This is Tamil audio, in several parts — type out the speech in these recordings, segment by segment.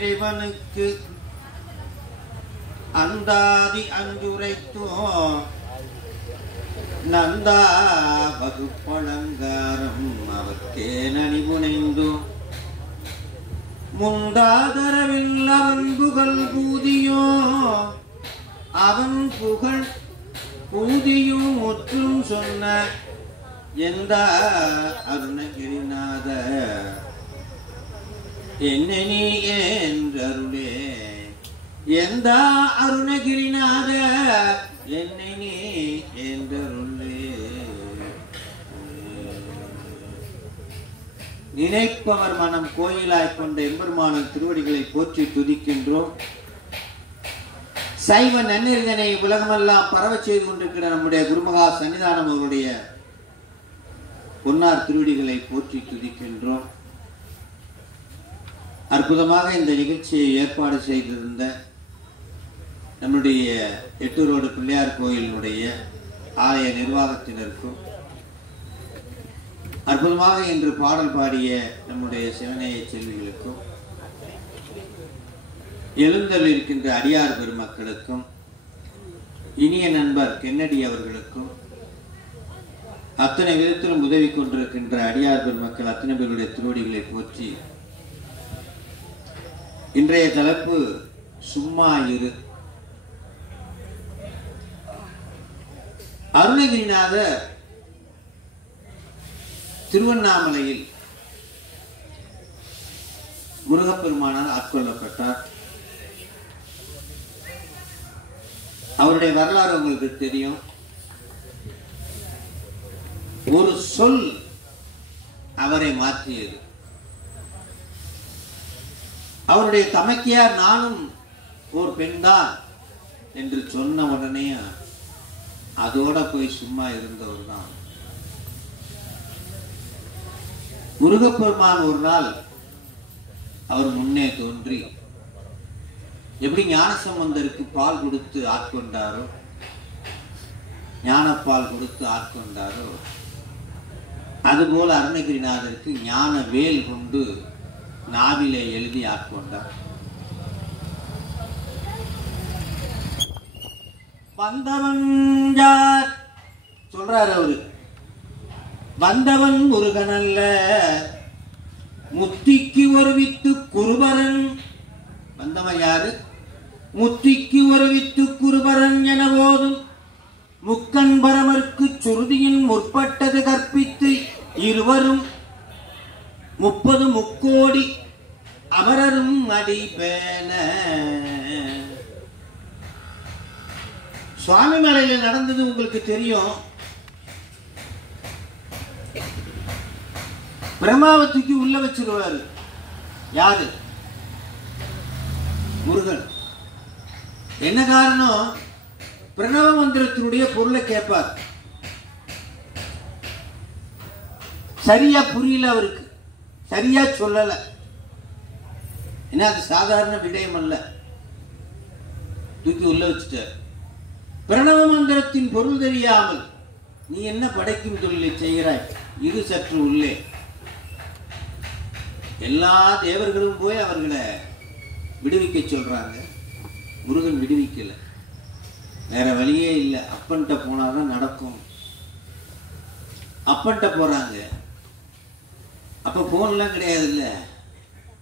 இறைவனுக்கு அந்தாதி அஞ்சுரைத்தோ நந்தா வகுப்பழங்காரம் அவர்க்கே நனிபுனைந்தோ முந்தாதரவில் அவன் புகழ் பூதியோ அவன் புகழ் பூதியும் முற்றும் சொன்ன எந்த அருணகிரிநாத என்னை நீ என்றருளே எந்த அருணகிரிநாத என்னை நீ என்றருளே. நினைப்பவர் மனம் கோயிலாய் கொண்ட எம்பெருமானின் திருவடிகளை போற்றி துதிக்கின்றோம். சைவ நன்னெறிதனை உலகமெல்லாம் பரவச் செய்து கொண்டிருக்கிற நம்முடைய குருமகா சன்னிதானம் அவருடைய பொன்னார் திருவடிகளை போற்றி துதிக்கின்றோம். அற்புதமாக இந்த நிகழ்ச்சியை ஏற்பாடு செய்திருந்த நம்முடைய எட்டூரோடு பிள்ளையார் கோயிலினுடைய ஆலய நிர்வாகத்தினருக்கும், அற்புதமாக இன்று பாடல் பாடிய நம்முடைய சிவநேய செல்விகளுக்கும், எழுந்தருள் இருக்கின்ற அடியார் பெருமக்களுக்கும், இனிய நண்பர் கென்னடி அவர்களுக்கும், அத்தனை விதத்திலும் உதவி கொண்டிருக்கின்ற அடியார் பெருமக்கள் அத்தனை பேருடைய திருவடிகளை போற்றி இன்றைய தலைப்பு சும்மா இரு. அருணகிரிநாதர் திருவண்ணாமலையில் முருகப்பெருமானால் ஆட்கொள்ளப்பட்டார். அவருடைய வரலாறு உங்களுக்கு தெரியும். ஒரு சொல் அவரை மாற்றியது. அவருடைய தமக்கையார் நானும் ஒரு பெண்தான் என்று சொன்ன உடனே அதோட போய் சும்மா இருந்தவர் தான். முருகப்பெருமான் ஒரு நாள் அவர் முன்னே தோன்றி எப்படி ஞானசம்பந்தருக்கு பால் கொடுத்து ஆட்கொண்டாரோ, ஞானப்பால் கொடுத்து ஆட்கொண்டாரோ, அதுபோல அருணகிரிநாதருக்கு ஞான வேல் கொண்டு நாவிலே எழுதி ஆட்கொண்டார். வந்தவன் யார் சொல்றார் அவரு. வந்தவன் முருகன் அல்ல, முத்திக்கு ஒரு வித்து குருபரன். வந்தவன் யாரு? முத்திக்கு ஒரு வித்து குருபரன் என போதும் முக்கன் பரமர்க்கு சுருதியின் முற்பட்டது கற்பித்து இருவரும் 30 முக்கோடி அமரரும் அடிபேன. சுவாமி மலையில நடந்தது உங்களுக்கு தெரியும். பிரம்மாவத்துக்கு உள்ள வச்சிருவாரு. யாரு? முருகன். என்ன காரணம்? பிரணவ மந்திரத்தினுடைய பொருளை கேட்பார். சரியா புரியல, அவருக்கு சரியா சொல்லல. ஏன்னா அது சாதாரண விடயம் அல்ல. தூக்கி உள்ள வச்சுட்டார். பிரணவ மந்திரத்தின் பொருள் தெரியாமல் நீ என்ன படைக்கும் தொழிலை செய்கிறாய், இது சற்று உள்ளே. எல்லா தேவர்களும் போய் அவர்களை விடுவிக்க சொல்றாங்க. முருகன் விடுவிக்கல. வேற வழியே இல்லை. அப்பன்ட்ட போனாதான் நடக்கும். அப்பன்ட்ட போறாங்க. அப்ப போன்லாம் கிடையாது. இல்ல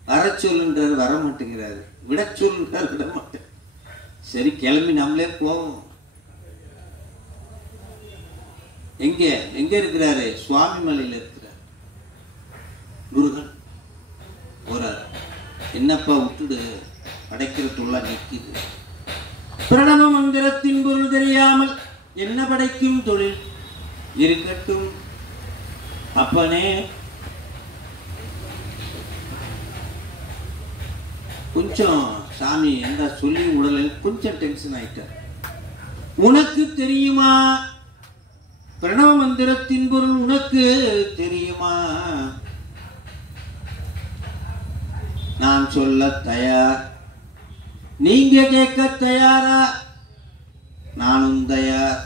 வர சொல்லுன்றாரு, வர மாட்டேங்கிறாரு. விட சொல்லுன்றாரு, விட மாட்டேன். சரி கிளம்பி நம்மளே போவோம். எங்க எங்க இருக்கிறாரு? சுவாமி மலையில இருக்கிறார் முருகன். போறாரு. என்னப்பா விட்டுடு, படைக்கிற தொல்லா நிற்குது. பிரணவ மந்திரத்தின் பொருள் தெரியாமல் என்ன படைக்கும் தொழில்? இருக்கட்டும் அப்பனே. கொஞ்சம் சாமி என்ன சொல்லி உடல கொஞ்சம் டென்ஷன் ஆயிட்டார். உனக்கு தெரியுமா பிரணவ மந்திரத்தின் பொருள்? உனக்கு தெரியுமா? நான் சொல்ல தயார். நீங்க கேட்க தயாரா? நானும் தயார்.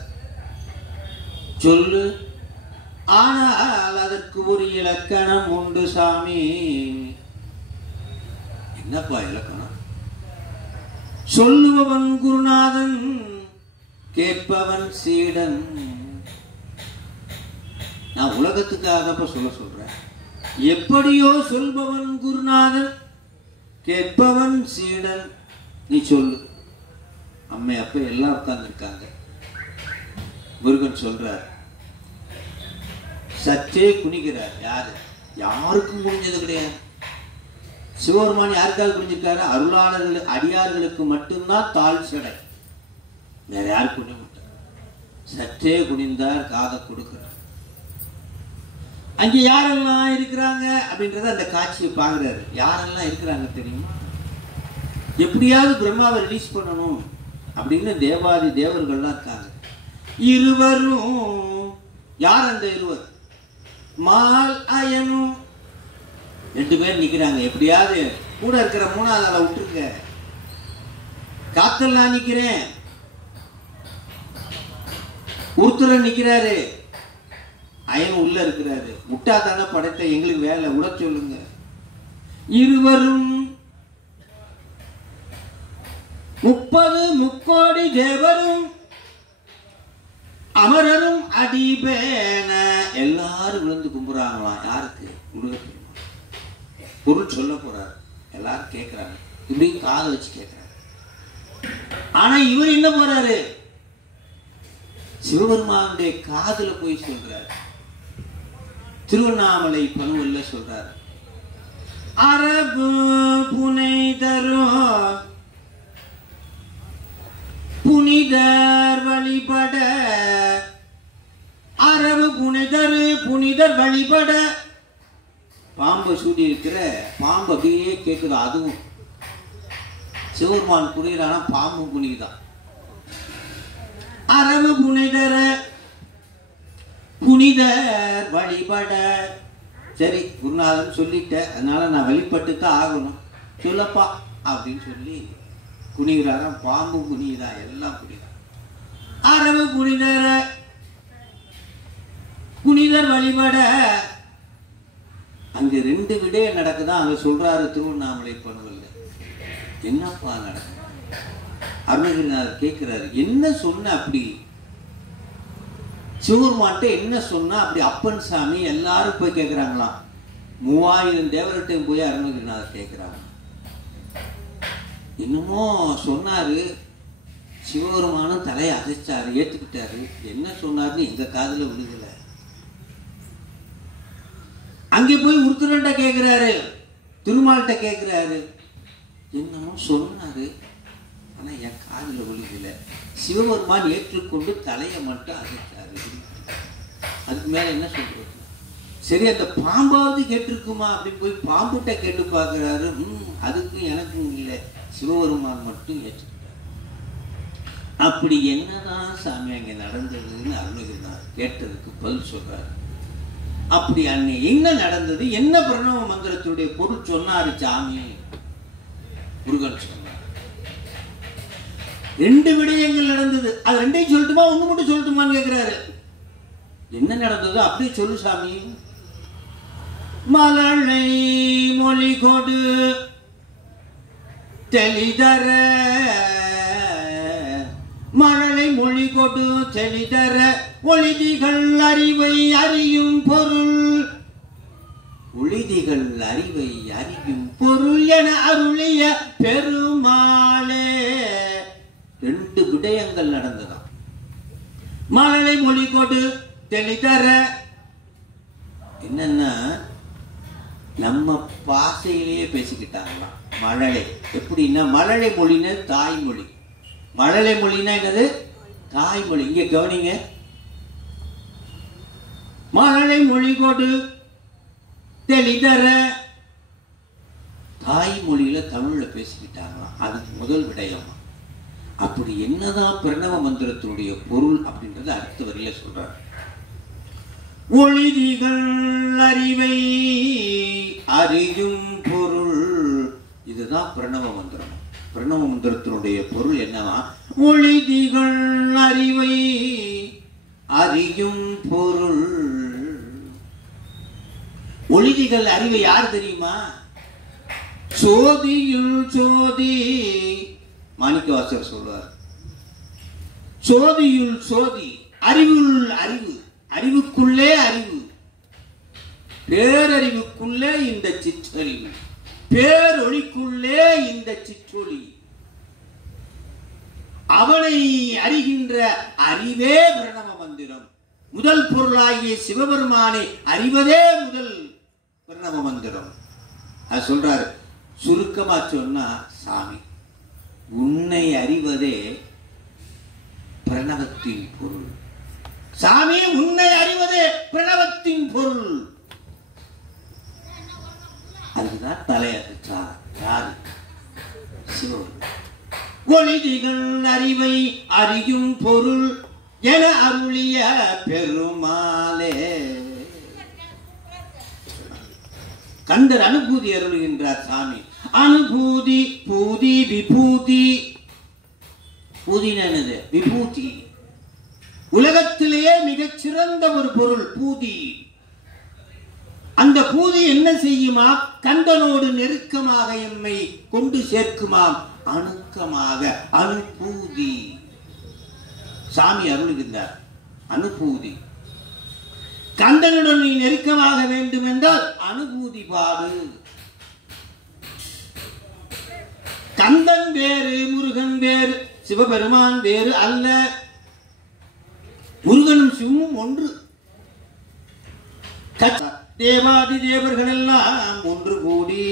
சொல்லு. ஆனால் அதற்கு ஒரு இலக்கணம் உண்டு சாமி. என்னப்பா இலக்கணம்? சொல்லுபவன் குருநாதன், கேட்பவன் சீடன். நான் உலகத்துக்காக சொல்றேன். எப்படியோ சொல்பவன் குருநாதன், கேட்பவன் சீடன். நீ சொல்லு. அம்மை அப்ப எல்லாம் உட்கார்ந்து இருக்காங்க. முருகன் சொல்றார், சற்றே குனிகிறார். யாரு? யாருக்கும் குனிஞ்சது கிடையாது. சிவபெருமான் யாருக்காக குனிஞ்சிருக்காரு? அருளாளர்கள் அடியார்களுக்கு மட்டும்தான் தாழ் சடை, வேற யாருக்கு குனிய மாட்டார். சற்றே குனிந்தார், காதை கொடுக்கிறார். அங்கே யாரெல்லாம் இருக்கிறாங்க அப்படின்றத அந்த காட்சியை பார்க்கிறாரு. யாரெல்லாம் இருக்கிறாங்க தெரியுமா? எப்படியாவது பிரம்மாவை ரிலீஸ் பண்ணணும் அப்படின்னு தேவாதி தேவர்கள்லாம் இருக்காங்க. இருவரும். யார் அந்த இருவர்? மால் அயனும். 2 பேர் நிக்கிறாங்க. எப்படியாவது கூட இருக்கிற 3வது ஆளை விட்டுருங்க. காத்தெல்லாம் நிக்கிறேன். ஒருத்தர் நிக்கிறாரு, அயன் உள்ள இருக்கிறாரு. முட்டா தானே படைத்த, எங்களுக்கு வேலை விட சொல்லுங்க. இருவரும் 30 முக்கோடி தேவரும் அமரரும் அடிபேன. எல்லாரும் விழுந்து கும்புறாங்களாம். யாருக்கு? முருகன். பொருள் சொல்ல போறாரு. எல்லாரும் கேட்கிறாங்க. இப்படி காதை வச்சு கேட்கிறாரு. ஆனா இவர் என்ன போறாரு? சிவபெருமானுடைய காதுல போய் சொல்றாரு. திருவண்ணாமலை பனுவல்ல சொல்றாரு, அரபு புனைதரும் புனிதர் வழிபட. அரபு புனிதர் புனிதர் வழிபட. பாம்பை சூடி இருக்கிற பாம்பு அப்படியே கேட்குது. அதுவும் சிவபெருமான் புனிதரான பாம்பு புனிதான். அரபு புனிதர் புனிதர் வழிபட. சரி, குருநாதன் சொல்லிட்ட, அதனால நான் வழிபட்டு தான் ஆகணும், சொல்லப்பா அப்படின்னு சொல்லி குனிகிறாராம். பாம்பு குனிதா, எல்லாம் குனிதா. அரபு புனிதர் புனிதர் வழிபட. அங்க 2 விடயம் நடக்குதான். அங்க சொல்றாரு திருவண்ணாமலை பணுவல்ல. என்னப்பா நடக்குது? அருணகிரிநாதர் கேட்கிறாரு, என்ன சொன்ன அப்படி? சிவபெருமான்ட்ட என்ன சொன்னா அப்படி? அப்பன் சாமி எல்லாரும் போய் கேட்கிறாங்களாம். 3000 தேவர்கிட்டையும் போய் அருணகிரிநாதர் கேட்கிறாங்க. என்னமோ சொன்னாரு. சிவபெருமானும் தலையை அசைச்சாரு, ஏத்துக்கிட்டாரு. என்ன சொன்னாருன்னு எங்க காதுல விழுகல. அங்கே போய் உருத்துரண்ட கேட்கிறாரு, திருமால்கிட்ட கேட்கிறாரு. என்னமோ சொன்னாரு, ஆனா என் காதுல விழுகல. சிவபெருமான் ஏற்றுக்கொண்டு தலையை மட்டும் அசைச்சாரு. அதுக்கு மேல என்ன சொல்றது? சரி, அந்த பாம்பாவது கேட்டிருக்குமா அப்படின்னு போய் பாம்புகிட்ட கேட்டு பார்க்கிறாரு. அதுக்கும் எனக்கும் இல்லை, சிவபெருமான் மட்டும் ஏற்றுக்கிட்டார். அப்படி என்னதான் சாமி அங்க நடந்ததுன்னு அருணகிரிநாதர் கேட்டதுக்கு பதில் சொல்றாரு. அப்படி அன்னை என்ன நடந்தது, என்ன பிரணவ மந்திரத்துடைய பொருள் சொன்னாரு சாமி? முருகன் சொன்னார். 2 விடயங்கள் நடந்தது. அது 2ஐயும் சொல்லட்டுமா, 1 மட்டும் சொல்லட்டுமான்னு கேட்கிறாரு. என்ன நடந்ததோ அப்படியே சொல்லு சாமி. மலனை மொழி கொடு தெளிதர. மழலை மொழி கொடு தெளிதர. ஒளிதிகள் அறிவை அறியும் பொருள். ஒளிதிகள் அறிவை அறியும் பொருள் என அருளிய பெருமாளே. 2 விடயங்கள் நடந்ததாம். மழலை மொழி கொடு தெளிதர. என்னன்னா நம்ம பாசையிலேயே பேசிக்கிட்டாங்களாம். மழலை எப்படின்னா, மழலை மொழின்னு தாய்மொழி. மழலை மொழின்னா என்னது? தாய்மொழி. இங்க கவனிங்க. மழலை மொழி கொடு தெளிதர. தாய்மொழியில தமிழ்ல பேசிக்கிட்டாங்களாம். அதுக்கு முதல் விடயம். அப்படி என்னதான் பிரணவ மந்திரத்தினுடைய பொருள் அப்படின்றது அடுத்த வரியில சொல்றாரு. ஒளிதிகள் அறிவை அறியும் பொருள். இதுதான் பிரணவ மந்திரம். பிரணவ மந்திரத்தினுடைய பொருள் என்னவா? ஒளிதிகள் அறிவை அறியும் பொருள். ஒளிதிகள் அறிவை யார் தெரியுமா? சோதியுள் சோதி. மாணிக்கவாசகர் சொல்வார், சோதியுள் சோதி, அறிவுள் அறிவு, அறிவுக்குள்ளே அறிவு, பேரறிவுக்குள்ளே இந்த சிற்றறிவு, பேரொளிக்குள்ளே இந்த சிற்றொளி. அவனை அறிகின்ற அறிவே பிரணவ மந்திரம். முதல் பொருளாகிய சிவபெருமானை அறிவதே முதல் பிரணவ மந்திரம். அது சொல்றாரு. சுருக்கமா சொன்னா, சாமி உன்னை அறிவதே பிரணவத்தின் பொருள். சாமி உன்னை அறிவதே பிரணவத்தின் பொருள். அதுதான் தலையற்றார் யாரு? சிவபெருமான். ஒளிதிகள் அறிவை அறியும் பொருள் என அருளிய பெருமாளே. கந்தர் அனுபூதி அருளுகின்றார் சாமி. அனுபூதி பூதி விபூதி. பூதினது விபூதி. உலகத்திலேயே மிகச் சிறந்த ஒரு பொருள் பூதி. அந்த பூதி என்ன செய்யுமா? கந்தனோடு நெருக்கமாக எம்மை கொண்டு சேர்க்குமாம். அணுக்கமாக அனுபூதி. சாமி அருளுகின்றார் அனுபூதி. கந்தனுடன் நீ நெருக்கமாக வேண்டும் என்றால் அனுபூதி பாடு. கந்தன் வேறு, முருகன் வேறு, சிவபெருமான் வேறு அல்ல. முருகனும் சிவமும் ஒன்று. தேவாதி தேவர்கள் எல்லாம் ஒன்று கூடி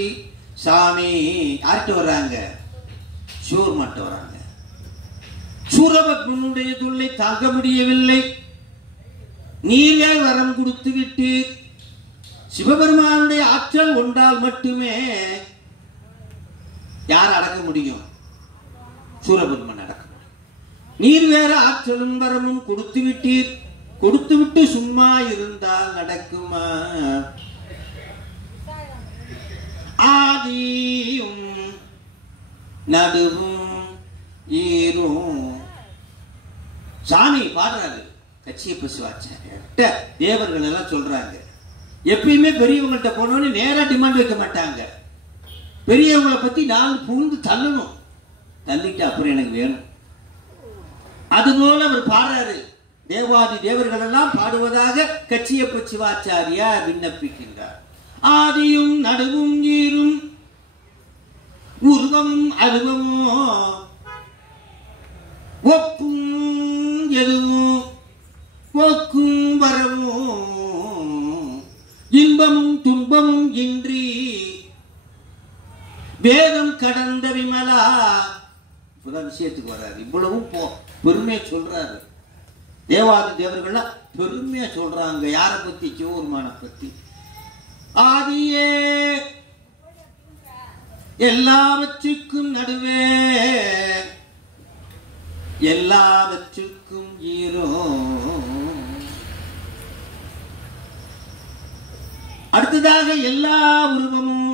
சாமி யார்கிட்ட வர்றாங்க? சூர்மட்ட வராங்க. சூரபத்மனுடைய தொல்லை தாங்க முடியவில்லை. நீரே வரம் கொடுத்து விட்டு சிவபெருமானுடைய ஆற்றல் ஒன்றால் மட்டுமே யார் அடக்க முடியும்? சூரபத்மன் அடக்க முடியும். நீர் வேற ஆற்றலும் வரமும் கொடுத்து விட்டீர். கொடுத்து விட்டு சும்மா இருந்தால் நடக்குமா? ஆதியும் நடுவும் ஈரும். சாமி பாடுறாரு. கச்சியப்ப சிவாச்சாரிய தேவர்கள் எல்லாம் சொல்றாங்க, எப்பயுமே பெரியவங்கள்ட்ட போனோன்னு நேரா டிமாண்ட் வைக்க மாட்டாங்க. பெரியவங்களை பத்தி நான் புகுந்து தள்ளணும். தள்ளிட்டு அப்புறம் எனக்கு வேணும். அதுபோல அவர் பாடுறாரு. தேவாதி தேவர்கள் எல்லாம் பாடுவதாக கச்சியப்ப சிவாச்சாரியா விண்ணப்பிக்கின்றார். ஆதியும் நடுவும் ஈரும், உருவமும் அருவமோ, ஒப்பும் எதுவும் போக்கும் வரவும், இன்பமும் துன்பமும் இன்றி வேதம் கடந்த விமலா. இப்பதான் விஷயத்துக்கு வர்றாரு. இவ்வளவும் பெருமையா சொல்றாரு. தேவாதி தேவர்கள்லாம் பெருமையா சொல்றாங்க. யாரை பத்தி? சிவபெருமான பத்தி. ஆதியே எல்லாவற்றுக்கும் நடுவே எல்லாவற்றுக்கும் ஈரோ. அடுத்ததாக எல்லா உருவமும்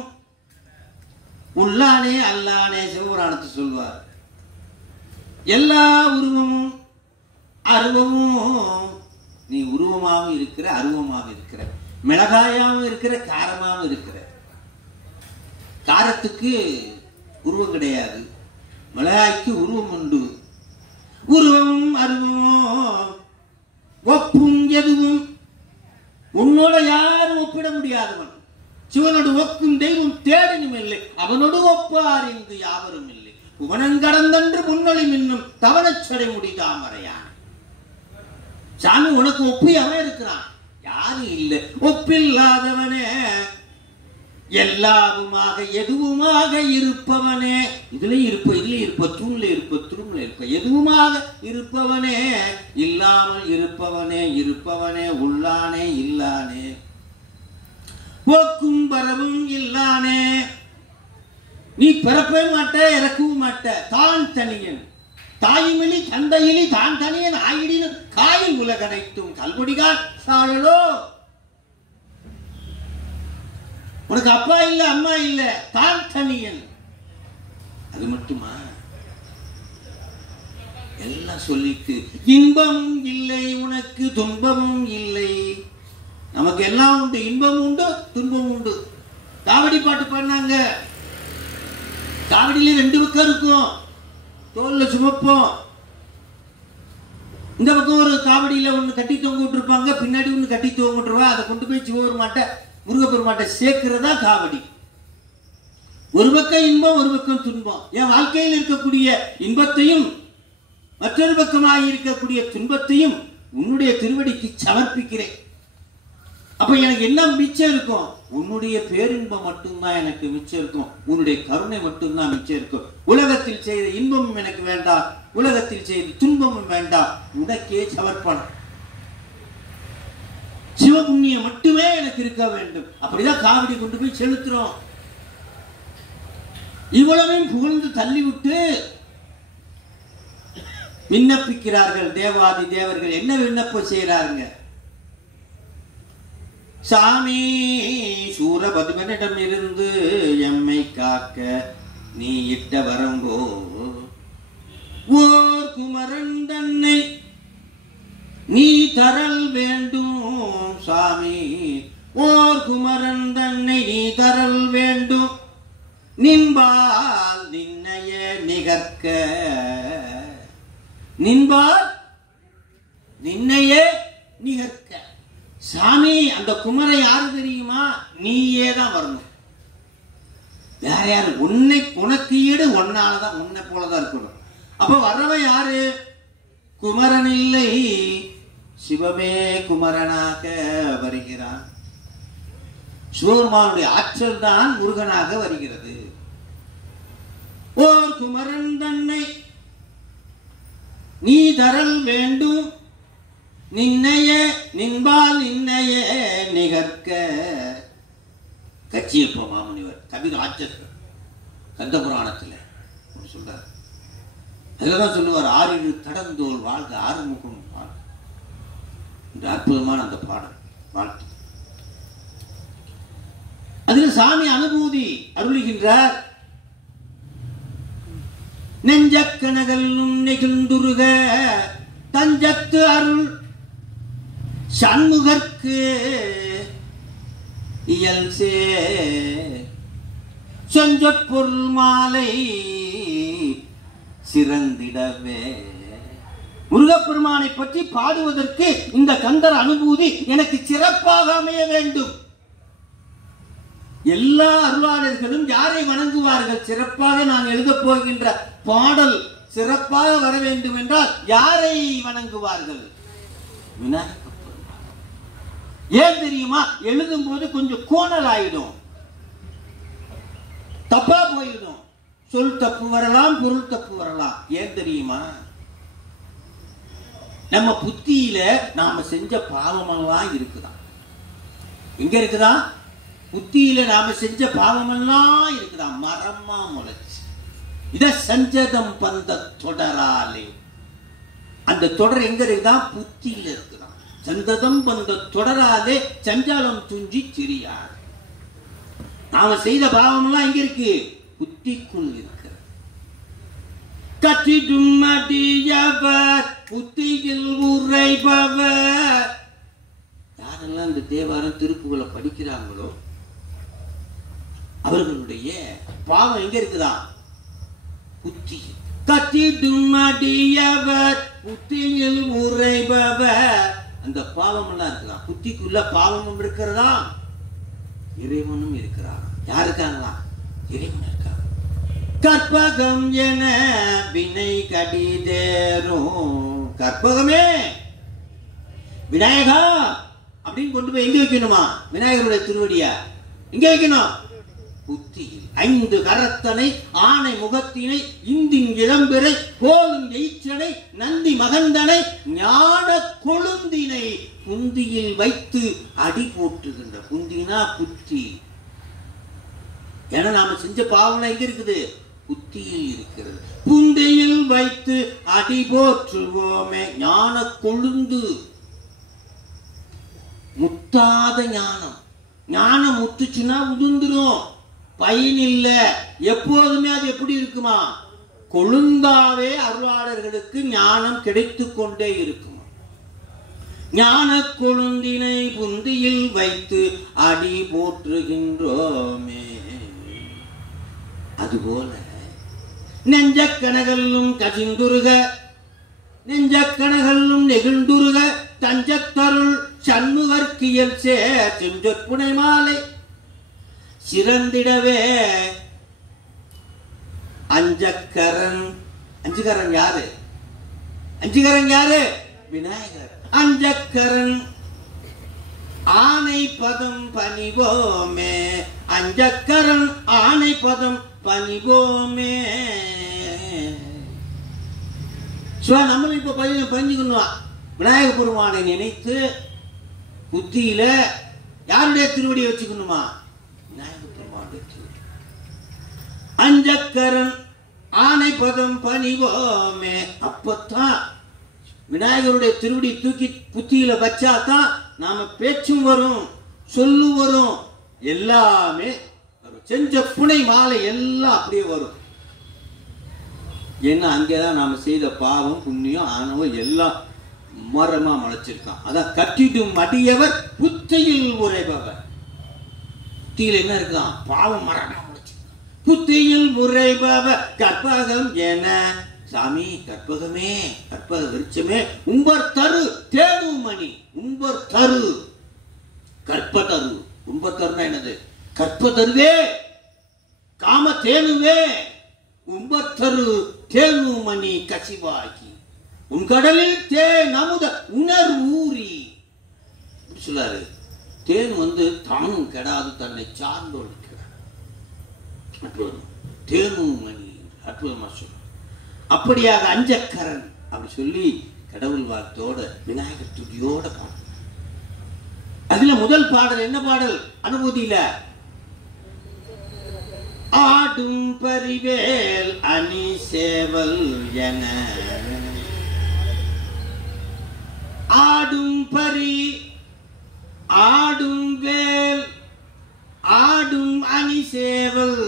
உள்ளானே அல்லானே சிவபுராணத்தை சொல்வார். எல்லா உருவமும் அருவமும். நீ உருவமாகவும் இருக்கிற, அருவமாகவும் இருக்கிற, மிளகாயாவும் இருக்கிற, காரமாகவும் இருக்கிற. காரத்துக்கு உருவம் கிடையாது, மிளகாய்க்கு உருவம் உண்டு. உருவமும் அருவமும் ஒப்பும் எதுவும். உன்னோட யாரும் ஒப்பிட முடியாதவன். சிவனோடு ஒப்பும் தெய்வம் தேடனும் இல்லை, அவனோடு ஒப்பார் இங்கு யாவரும் இல்லை. புவனங்கடந்தன்று முன்னொழி மின்னும் தவணச்சடை முடி தாமரையான். சாமி உனக்கு ஒப்பி அவன் இருக்கிறான், யாரும் இல்லை. ஒப்பில்லாதவனே, எல்லாவுமாக எதுவுமாக இருப்பவனே. இதுலயும் இருப்ப, இதுலயும் இருப்ப, தூண்ல இருப்ப, துரும்ல இருப்ப, எதுவுமாக இருப்பவனே, இல்லாமல் இருப்பவனே, இருப்பவனே, உள்ளானே இல்லானே, போக்கும் வரவும் இல்லானே. நீ பிறப்பே மாட்ட, இறக்கவும் மாட்ட, தான் தனியன். தாயுமிழி தந்தையிலி தான் தனியன் ஆயிடின காயில் உலகனைத்தும் கல்பொடிகால் சாழலோ. உனக்கு அப்பா இல்ல, அம்மா இல்ல, தான் தனியன். அது மட்டுமா? எல்லாம் சொல்லிட்டு இன்பமும் இல்லை உனக்கு, துன்பமும் இல்லை. நமக்கு எல்லாம் உண்டு, இன்பமும் உண்டு, துன்பமும் உண்டு. காவடி பாட்டு பண்ணாங்க. காவடியில 2 பக்கம் இருக்கும், தோல்ல சுமப்போம். இந்த பக்கம் ஒரு காவடியில ஒண்ணு கட்டி தொங்க விட்டுருப்பாங்க, பின்னாடி ஒண்ணு கட்டி தொங்க விட்டுருவா. அதை கொண்டு போய் சிவபெருமாட்ட முருகப்பெருமாட்ட சேர்க்கிறதா காவடி. ஒரு பக்கம் இன்பம், ஒரு பக்கம் துன்பம். என் வாழ்க்கையில் இருக்கக்கூடிய இன்பத்தையும் மற்றொரு பக்கமாக இருக்கக்கூடிய துன்பத்தையும் உன்னுடைய திருவடிக்கு சமர்ப்பிக்கிறேன். அப்ப எனக்கு என்ன மிச்சம் இருக்கும்? உன்னுடைய பேரின்பம் மட்டும்தான் எனக்கு மிச்சம் இருக்கும், உன்னுடைய கருணை மட்டும்தான் மிச்சம் இருக்கும். உலகத்தில் செய்த இன்பமும் எனக்கு வேண்டாம், உலகத்தில் செய்த துன்பமும் வேண்டாம், உனக்கே சமர்ப்பணம். சிவபுண்ணியம் மட்டுமே எனக்கு இருக்க வேண்டும். அப்படிதான் காவடி கொண்டு போய் செலுத்துறோம். இவ்வளவையும் புகழ்ந்து தள்ளிவிட்டு விண்ணப்பிக்கிறார்கள் தேவாதி தேவர்கள். என்ன விண்ணப்பம் செய்யறாருங்க? சாமி சூரபதுமனிடம் இருந்து எம்மை காக்க நீ இட்ட வரங்கோ, ஓர் குமரன் தன்னை நீ தரல் வேண்டும். சாமி ஓர் குமரன் தன்னை நீ தரல் வேண்டும், நின்பால் நின்னைய நிகர்க்க. நின்பால் நின்னையே நிகர்க்க. சாமி அந்த குமரை யாரு தெரியுமா? நீயே தான் வரணும், வேற யாரு? உனக்கு ஈடு ஒன்னாலதான், உன்னை போலதான் இருக்கணும். அப்ப வர்றவன் யாரு? குமரன் இல்லை, சிவமே குமரனாக வருகிறான். சிவபெருமானுடைய ஆற்றல் தான் முருகனாக வருகிறது. ஓர் குமரன் தன்னை நீ தரல் வேண்டும், நின்னைய நின்பால் நின்னைய நிகர்க்க. கச்சியப்ப மாமுனிவர் கவிராட்சசர் கந்த புராணத்தில் சொல்றார். அதுலதான் சொல்லுவார், 6 தடந்தோல் வாழ்க ஆறுமுகம் வாழ்க. இந்த அற்புதமான அந்த பாடல் வாழ்த்து. அதில் சாமி அனுபூதி அருளுகின்றார். நெஞ்சக்கனகல்லும் நெகிழ்ந்துருக தஞ்சத்து அருள் சண்முகற்கு இயல் செஞ்சொற்பொருள் மாலை சிறந்திடவே. முருகப்பெருமானை பற்றி பாடுவதற்கு இந்த கந்தர் அனுபூதி எனக்கு சிறப்பாக அமைய வேண்டும். எல்லா அருளாளர்களும் யாரை வணங்குவார்கள்? சிறப்பாக நான் எழுதப் போகின்ற பாடல் சிறப்பாக வர வேண்டும் என்றால் யாரை வணங்குவார்கள்? விநாயகர். ஏன் தெரியுமா? எழுதும் போது கொஞ்சம் கோணல் ஆயிடும், தப்பா போயிடும், சொல் தப்பு வரலாம், பொருள் தப்பு வரலாம். ஏன் தெரியுமா? நம்ம புத்தியில நாம செஞ்ச பாவமெல்லாம் இருக்குதான். எங்க இருக்குதா? புத்தியில நாம செஞ்ச பாவமெல்லாம் இருக்குதான், மரமா முளைச்சு. இத சஞ்சதம் பந்த தொடராலே. அந்த தொடர் எங்க இருக்குதான்? புத்தியில இருக்குதான். சந்ததம் பந்த தொடராலே சஞ்சாலம் துஞ்சி திரியார். நாம செய்த பாவம் எல்லாம் எங்க இருக்கு? புத்திக்குள் இருக்கு. கற்றிடும் அடியவர் புத்தியில் உரைபவர். யாரெல்லாம் இந்த தேவாரம் திருப்புகளை படிக்கிறாங்களோ அவர்களுடைய பாவம் எங்க இருக்குதா? புத்தி. கற்றிடும் அடியவர் புத்தியில் உரைபவர். அந்த பாவம் எல்லாம் இருக்கலாம். புத்திக்குள்ள பாவமும் இருக்கிறதா, இறைவனும் இருக்கிறார். யார் இருக்காங்களா? இறைவன் இருக்காங்க. கற்பகம் என வினை கடிதேரும். கற்பகமே விநாயகா அப்படின்னு கொண்டு போய் எங்க வைக்கணுமா? விநாயகருடைய திருவடியா எங்க வைக்கணும்? புத்தியில். 5 கரத்தனை ஆணை முகத்தினை இந்தின் இளம்பெறை கோலும் எய்ச்சனை நந்தி மகந்தனை ஞான கொழுந்தினை புந்தியில் வைத்து அடி போட்டுகின்ற. புந்தினா புத்தி. ஏன்னா நாம செஞ்ச பாவம் எங்க இருக்குது? புத்தியில் இருக்கிறது. புந்தியில் வைத்து அடி போற்றுவோமே. ஞான கொழுந்து, முத்தாத ஞானம். ஞானம் முத்துச்சுன்னா உதிர்ந்துடும், பயன் இல்ல. எப்போதுமே அது எப்படி இருக்குமா? கொழுந்தாவே அருளாளர்களுக்கு ஞானம் கிடைத்துக் கொண்டே இருக்குமா. ஞான கொழுந்தினை புந்தியில் வைத்து அடி போற்றுகின்றோமே. அதுபோல நெஞ்சக்கனகல்லும் கசிந்துருக நெஞ்சக்கனகல்லும் நெகிழ்ந்துருக தஞ்சத்தருள் சண்முகர்க்கியல் செஞ்சொற்புனை மாலை சிறந்திடவே அஞ்சக்கரன். அஞ்சுகரன் யாரு? அஞ்சுகரன் யாரு? விநாயகர். அஞ்சக்கரன் ஆனை பதம் பணிவோமே, அஞ்சக்கரன் ஆனை பதம் பணிவோமே. நம்மளும் இப்ப பஞ்சுக்கணும். விநாயக பெருமானை நினைத்து புத்தியில யாருடைய திருவடியை வச்சுக்கணுமா? விநாயக பெருமானுடைய திருவடி. அஞ்சக்கரன் ஆனை பதம் பணிவோமே. அப்பத்தான் விநாயகருடைய திருவடி தூக்கி புத்தியில வச்சாதான் நாம பேச்சும் வரும், சொல்லு வரும், எல்லாமே வரும். செஞ்ச புனை மாலை எல்லாம் அப்படியே வரும். ஏன்னா அங்கேதான் நாம செய்த பாவம் புண்ணியம் ஆணவம் எல்லாம் மரமா முளைச்சிருக்கான். அதான் கட்டிடும் அடியவர் புத்தியில் உரைபவர். புத்தியில் என்ன இருக்கான்? பாவம் மரமா முளைச்சிருக்கான். புத்தியில் உரைபவர் கற்பகம் என சாமி கற்பகமே கற்பக விருட்சமே உம்பர் தரு தேடும் மணி. உம்பர் தரு கற்ப தரு. உம்பர் தருனா என்னது? கற்ப தருவே காம தேனுவே உம்பர் தரு தேனு மணி கசிவாகி உன் கடலில் தேன் அமுத உணர் ஊறி சொல்லாரு. தேன் தானும் கெடாது, தன்னை சார்ந்தோடு கெடாது. தேனு மணி அற்புதமா சொல்ல. அப்படியாக அஞ்சக்கரன் அப்படி சொல்லி கடவுள் வார்த்தோட விநாயகர் துதியோட பாடல். அதுல முதல் பாடல் என்ன பாடல்? அனுபூதியில ஆடும் பரிவேல் அணி சேவல் என ஆடும் பரி ஆடும் வேல் ஆடும் அணி சேவல்.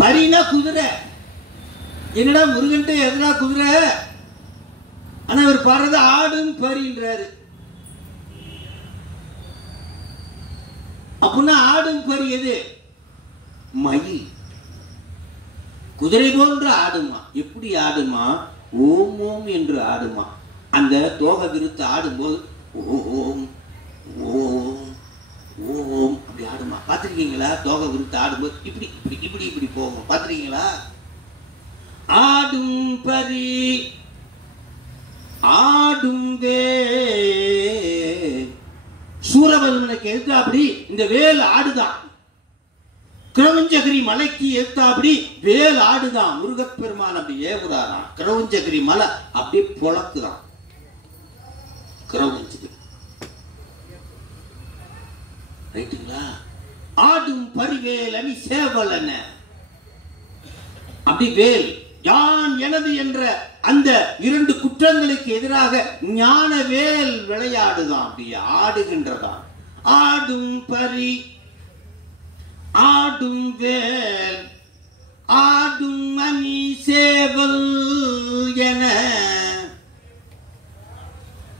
பரினா குதிரை. என்னடா முருகன்ட்ட எதுனா குதிரை? ஆனா இவர் பாடுறது ஆடும் பரின்றாரு. அப்படின்னா ஆடும் பரி எது? மயில். குதிரை போன்று ஆடுமா. எப்படி ஆடுமா? ஓம் ஓம் என்று ஆடுமா. அந்த தோகை விருத்து ஆடும்போது ஓம் ஓம் ஓம் அப்படி ஆடுமா. பார்த்திருக்கீங்களா? தோகை விருத்து ஆடும்போது இப்படி இப்படி இப்படி இப்படி போகும். பார்த்திருக்கீங்களா? ஆடும் பரி ஆடும் வே சூரபல்மனுக்கு எதிர்த்து அப்படி இந்த வேல் ஆடுதான். கிரவுஞ்சகிரி மலைக்கு எதிர்த்து அப்படி வேல் ஆடுதான். முருகப்பெருமான் அப்படி ஏவுறாராம். கிரவுஞ்சகிரி மலை அப்படி பொழக்குதான். கிரவுஞ்சகிரி ரைட்டுங்களா? ஆடும் பரிவேல் அணி சேவலன அப்படி வேல் யான் எனது என்ற அந்த இரண்டு குற்றங்களுக்கு எதிராக ஞான வேல் விளையாடுதான். அப்படி ஆடுகின்றதான். ஆடும் பரி ஆடும் வேல் ஆடும் அணி சேவல் என.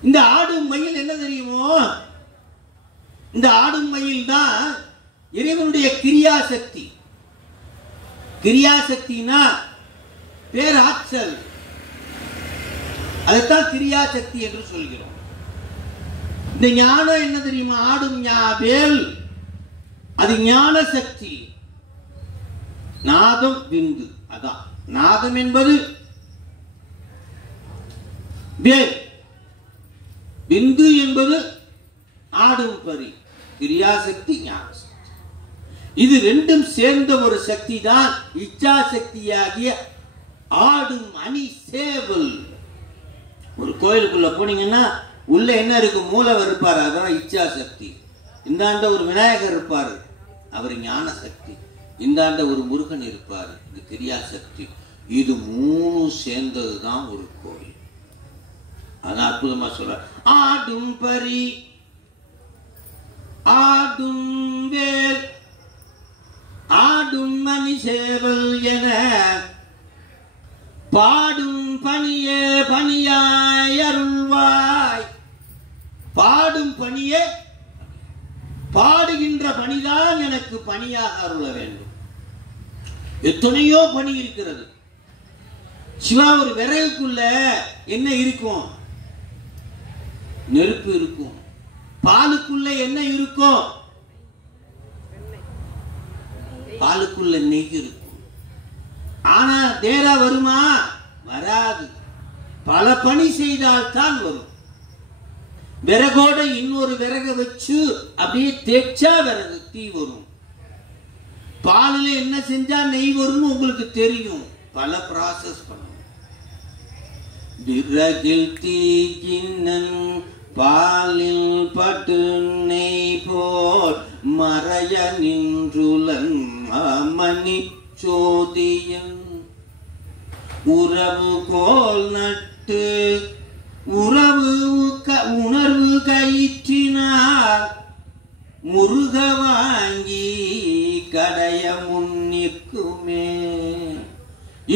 இந்த ஆடும் மயில் என்ன தெரியுமோ? இந்த ஆடும் மயில் தான் இறைவனுடைய கிரியாசக்தி. கிரியாசக்தினா பேராற்றல். அதைத்தான் கிரியாசக்தி என்று சொல்கிறோம். இந்த ஞானம் என்ன தெரியுமா? ஆடும் வேல் அது ஞான சக்தி. நாதம் விந்து. அதான் நாதம் என்பது வேல், விந்து என்பது ஆடும் பரி. கிரியாசக்தி ஞான சக்தி. இது ரெண்டும் சேர்ந்த ஒரு சக்தி தான் இச்சா சக்தியாகிய ஆடும் அணி சேவல். ஒரு கோயிலுக்குள்ள போனீங்கன்னா உள்ள என்ன இருக்கு? மூலவர் இருப்பாரு, அதான் இச்சா சக்தி. இந்தாண்ட ஒரு விநாயகர் இருப்பாரு, அவர் ஞான சக்தி. இந்தாண்ட ஒரு முருகன் இருப்பாரு, இது கிரியா சக்தி. இது மூணு சேர்ந்ததுதான் ஒரு கோயில். அதான் அற்புதமா சொல்ற. ஆடும் பரி ஆடும் வேல் ஆடும் மணி சேவல் என பாடும் பணியே பணியாய் அருள்வாய். பாடும் பணியே, பாடுகின்ற பணிதான் எனக்கு பணியாக அருள வேண்டும். எத்தனையோ பணி இருக்கிறது. சிவா ஒரு விறகுக்குள்ள என்ன இருக்கும்? நெருப்பு இருக்கும். பாலுக்குள்ள என்ன இருக்கும்? பாலுக்குள்ள நெய் இருக்கும். ஆனா தேரா வருமா? வராது. பல பணி செய்தால் தான் வரும். விறகோட இன்னொரு விறக வச்சு அப்படியே தேய்ச்சா விறகு தீ வரும். பாலில் என்ன செஞ்சா நெய் வரும்னு உங்களுக்கு தெரியும். பல ப்ராசஸ் பண்ணணும். விறகில் தீயினன் பாலில் பட்டு நெய் போல் மறைய நின்றுலன் மணி சோதியன் உறவு கோல் நட்டு உறவு உணர்வு கயிற்றினார் முருக வாங்கி கடைய முன்னிற்குமே.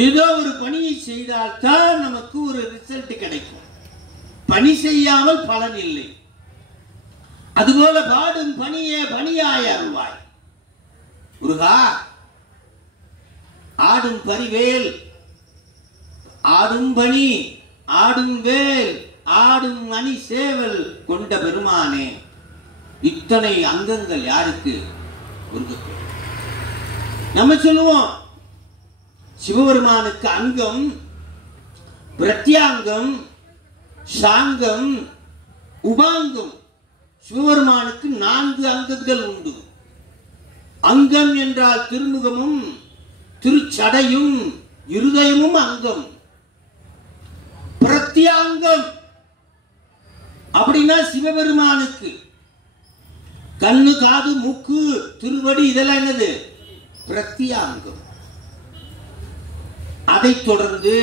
ஏதோ ஒரு பணியை செய்தால் தான் நமக்கு ஒரு ரிசல்ட் கிடைக்கும். பணி செய்யாமல் பலன் இல்லை. அதுபோல பாடும் பணியே பணியாய் அருள்வாய் முருகா. ஆடும் பரிவேல், ஆடும் பணி, ஆடும் வேல், ஆடும் மணி சேவல் கொண்ட பெருமானே. இத்தனை அங்கங்கள் யாருக்கு? முருகப்பெருமான். நம்ம சொல்லுவோம் சிவபெருமானுக்கு அங்கம், பிரத்யாங்கம், சாங்கம், உபாங்கம். சிவபெருமானுக்கு 4 அங்கங்கள் உண்டு. அங்கம் என்றால் திருமுகமும் திருச்சடையும் இருதயமும் அங்கம். பிரத்யாங்கம் அப்படின்னா சிவபெருமானுக்கு கண்ணு, காது, மூக்கு, திருவடி இதெல்லாம் என்னது? பிரத்யாங்கம். அதை தொடர்ந்து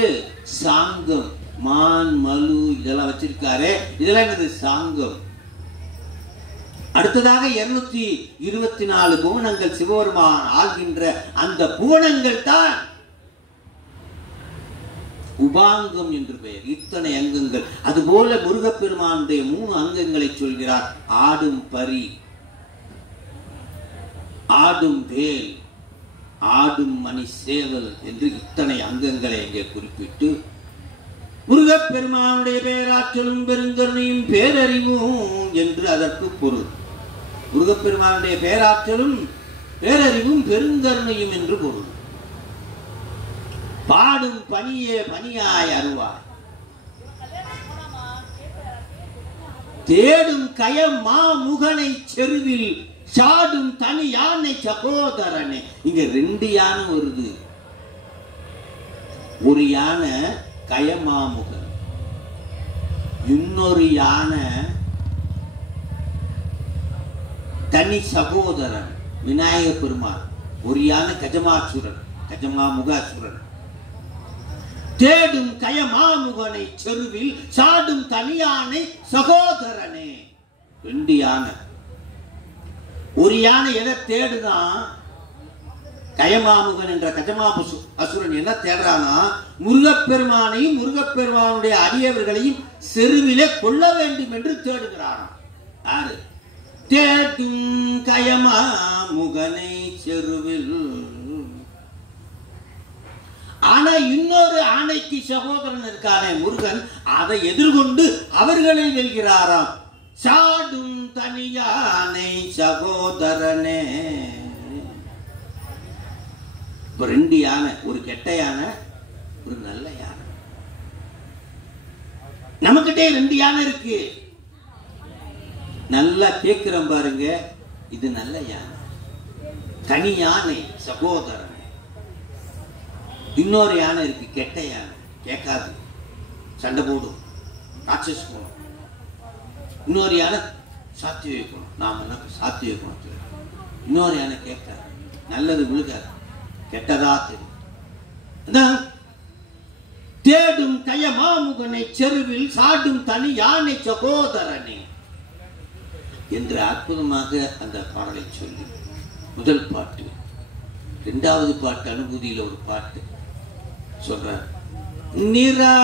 சாங்கம், மான், மலு இதெல்லாம் வச்சிருக்காரு. இதெல்லாம் என்னது? சாங்கம். அடுத்ததாக 224 புவனங்கள் சிவபெருமான் ஆள்கின்ற அந்த புவனங்கள் தான் உபாங்கம் என்று பெயர். இத்தனை அங்கங்கள். அதுபோல முருகப்பெருமானுடைய 3 அங்கங்களை சொல்கிறார். ஆடும் பரி, ஆடும் வேல், ஆடும் மணி சேவல் என்று இத்தனை அங்கங்களை இங்கே குறிப்பிட்டு முருகப்பெருமானுடைய பேராற்றலும் பெருங்கருணையும் பேரறிவும் என்று அதற்கு பொருள். முருகப்பெருமானுடைய பேராற்றலும் பேரறிவும் பெருங்கருணையும் என்று பொருள். பாடும் பணியே பணியாய் அருவாய். தேடும் கய மாமுகனை செருவில் சாடும் தனி யானை சகோதரனே. இங்க 2 யானை வருது. ஒரு யானை கயமாமுகன், இன்னொரு யானை தனி சகோதரன் விநாயக பெருமான். ஒரு யானை கஜமாசுரன், கஜமாமுகாசுரன். தேடும் கயமாமுகனை செருவில் சாடும் தனியானை சகோதரனே. 2 யானை. ஒரு யானை எதை தேடுதான்? கயமாமுகன் என்ற கஜமாபு அசுரன் என்ன தேடுறானா? முருகப்பெருமானையும் முருகப்பெருமானுடைய அடியவர்களையும் செருவிலே கொள்ள வேண்டும் என்று தேடுகிறாராம். யாரு? தேடும் கயமாமுகனை செருவில். ஆனா இன்னொரு ஆணைக்கு சகோதரன் இருக்கானே முருகன், அதை எதிர்கொண்டு அவர்களை வெல்கிறாராம். சாடும் தனியானை சகோதரனே. 2 யானை, ஒரு கெட்ட யானை, ஒரு நல்ல யானை. நமக்கிட்டே 2 யானை இருக்கு. நல்லா கேட்கிறோம் பாருங்க. இது நல்ல யானை, தனி யானை சகோதரன். இன்னொரு யானை இருக்கு, கெட்ட யானை, கேட்காது, சண்டை போடும், ராட்சஸ் போடும். இன்னொரு யானை சாத்தி வைக்கணும், நாம எனக்கு சாத்தி வைக்கணும். இன்னொரு யானை கேட்காது, நல்லது விழுகாது, கெட்டதா தெரியும். தேடும் கயமாமுகனை செருவில் சாடும் தனி யானை சகோதரனே என்று அற்புதமாக அந்த பாடலை சொல்லி முதல் பாட்டு. 2வது பாட்டு அனுபூதியில் ஒரு பாட்டு சொல்றார். நிரா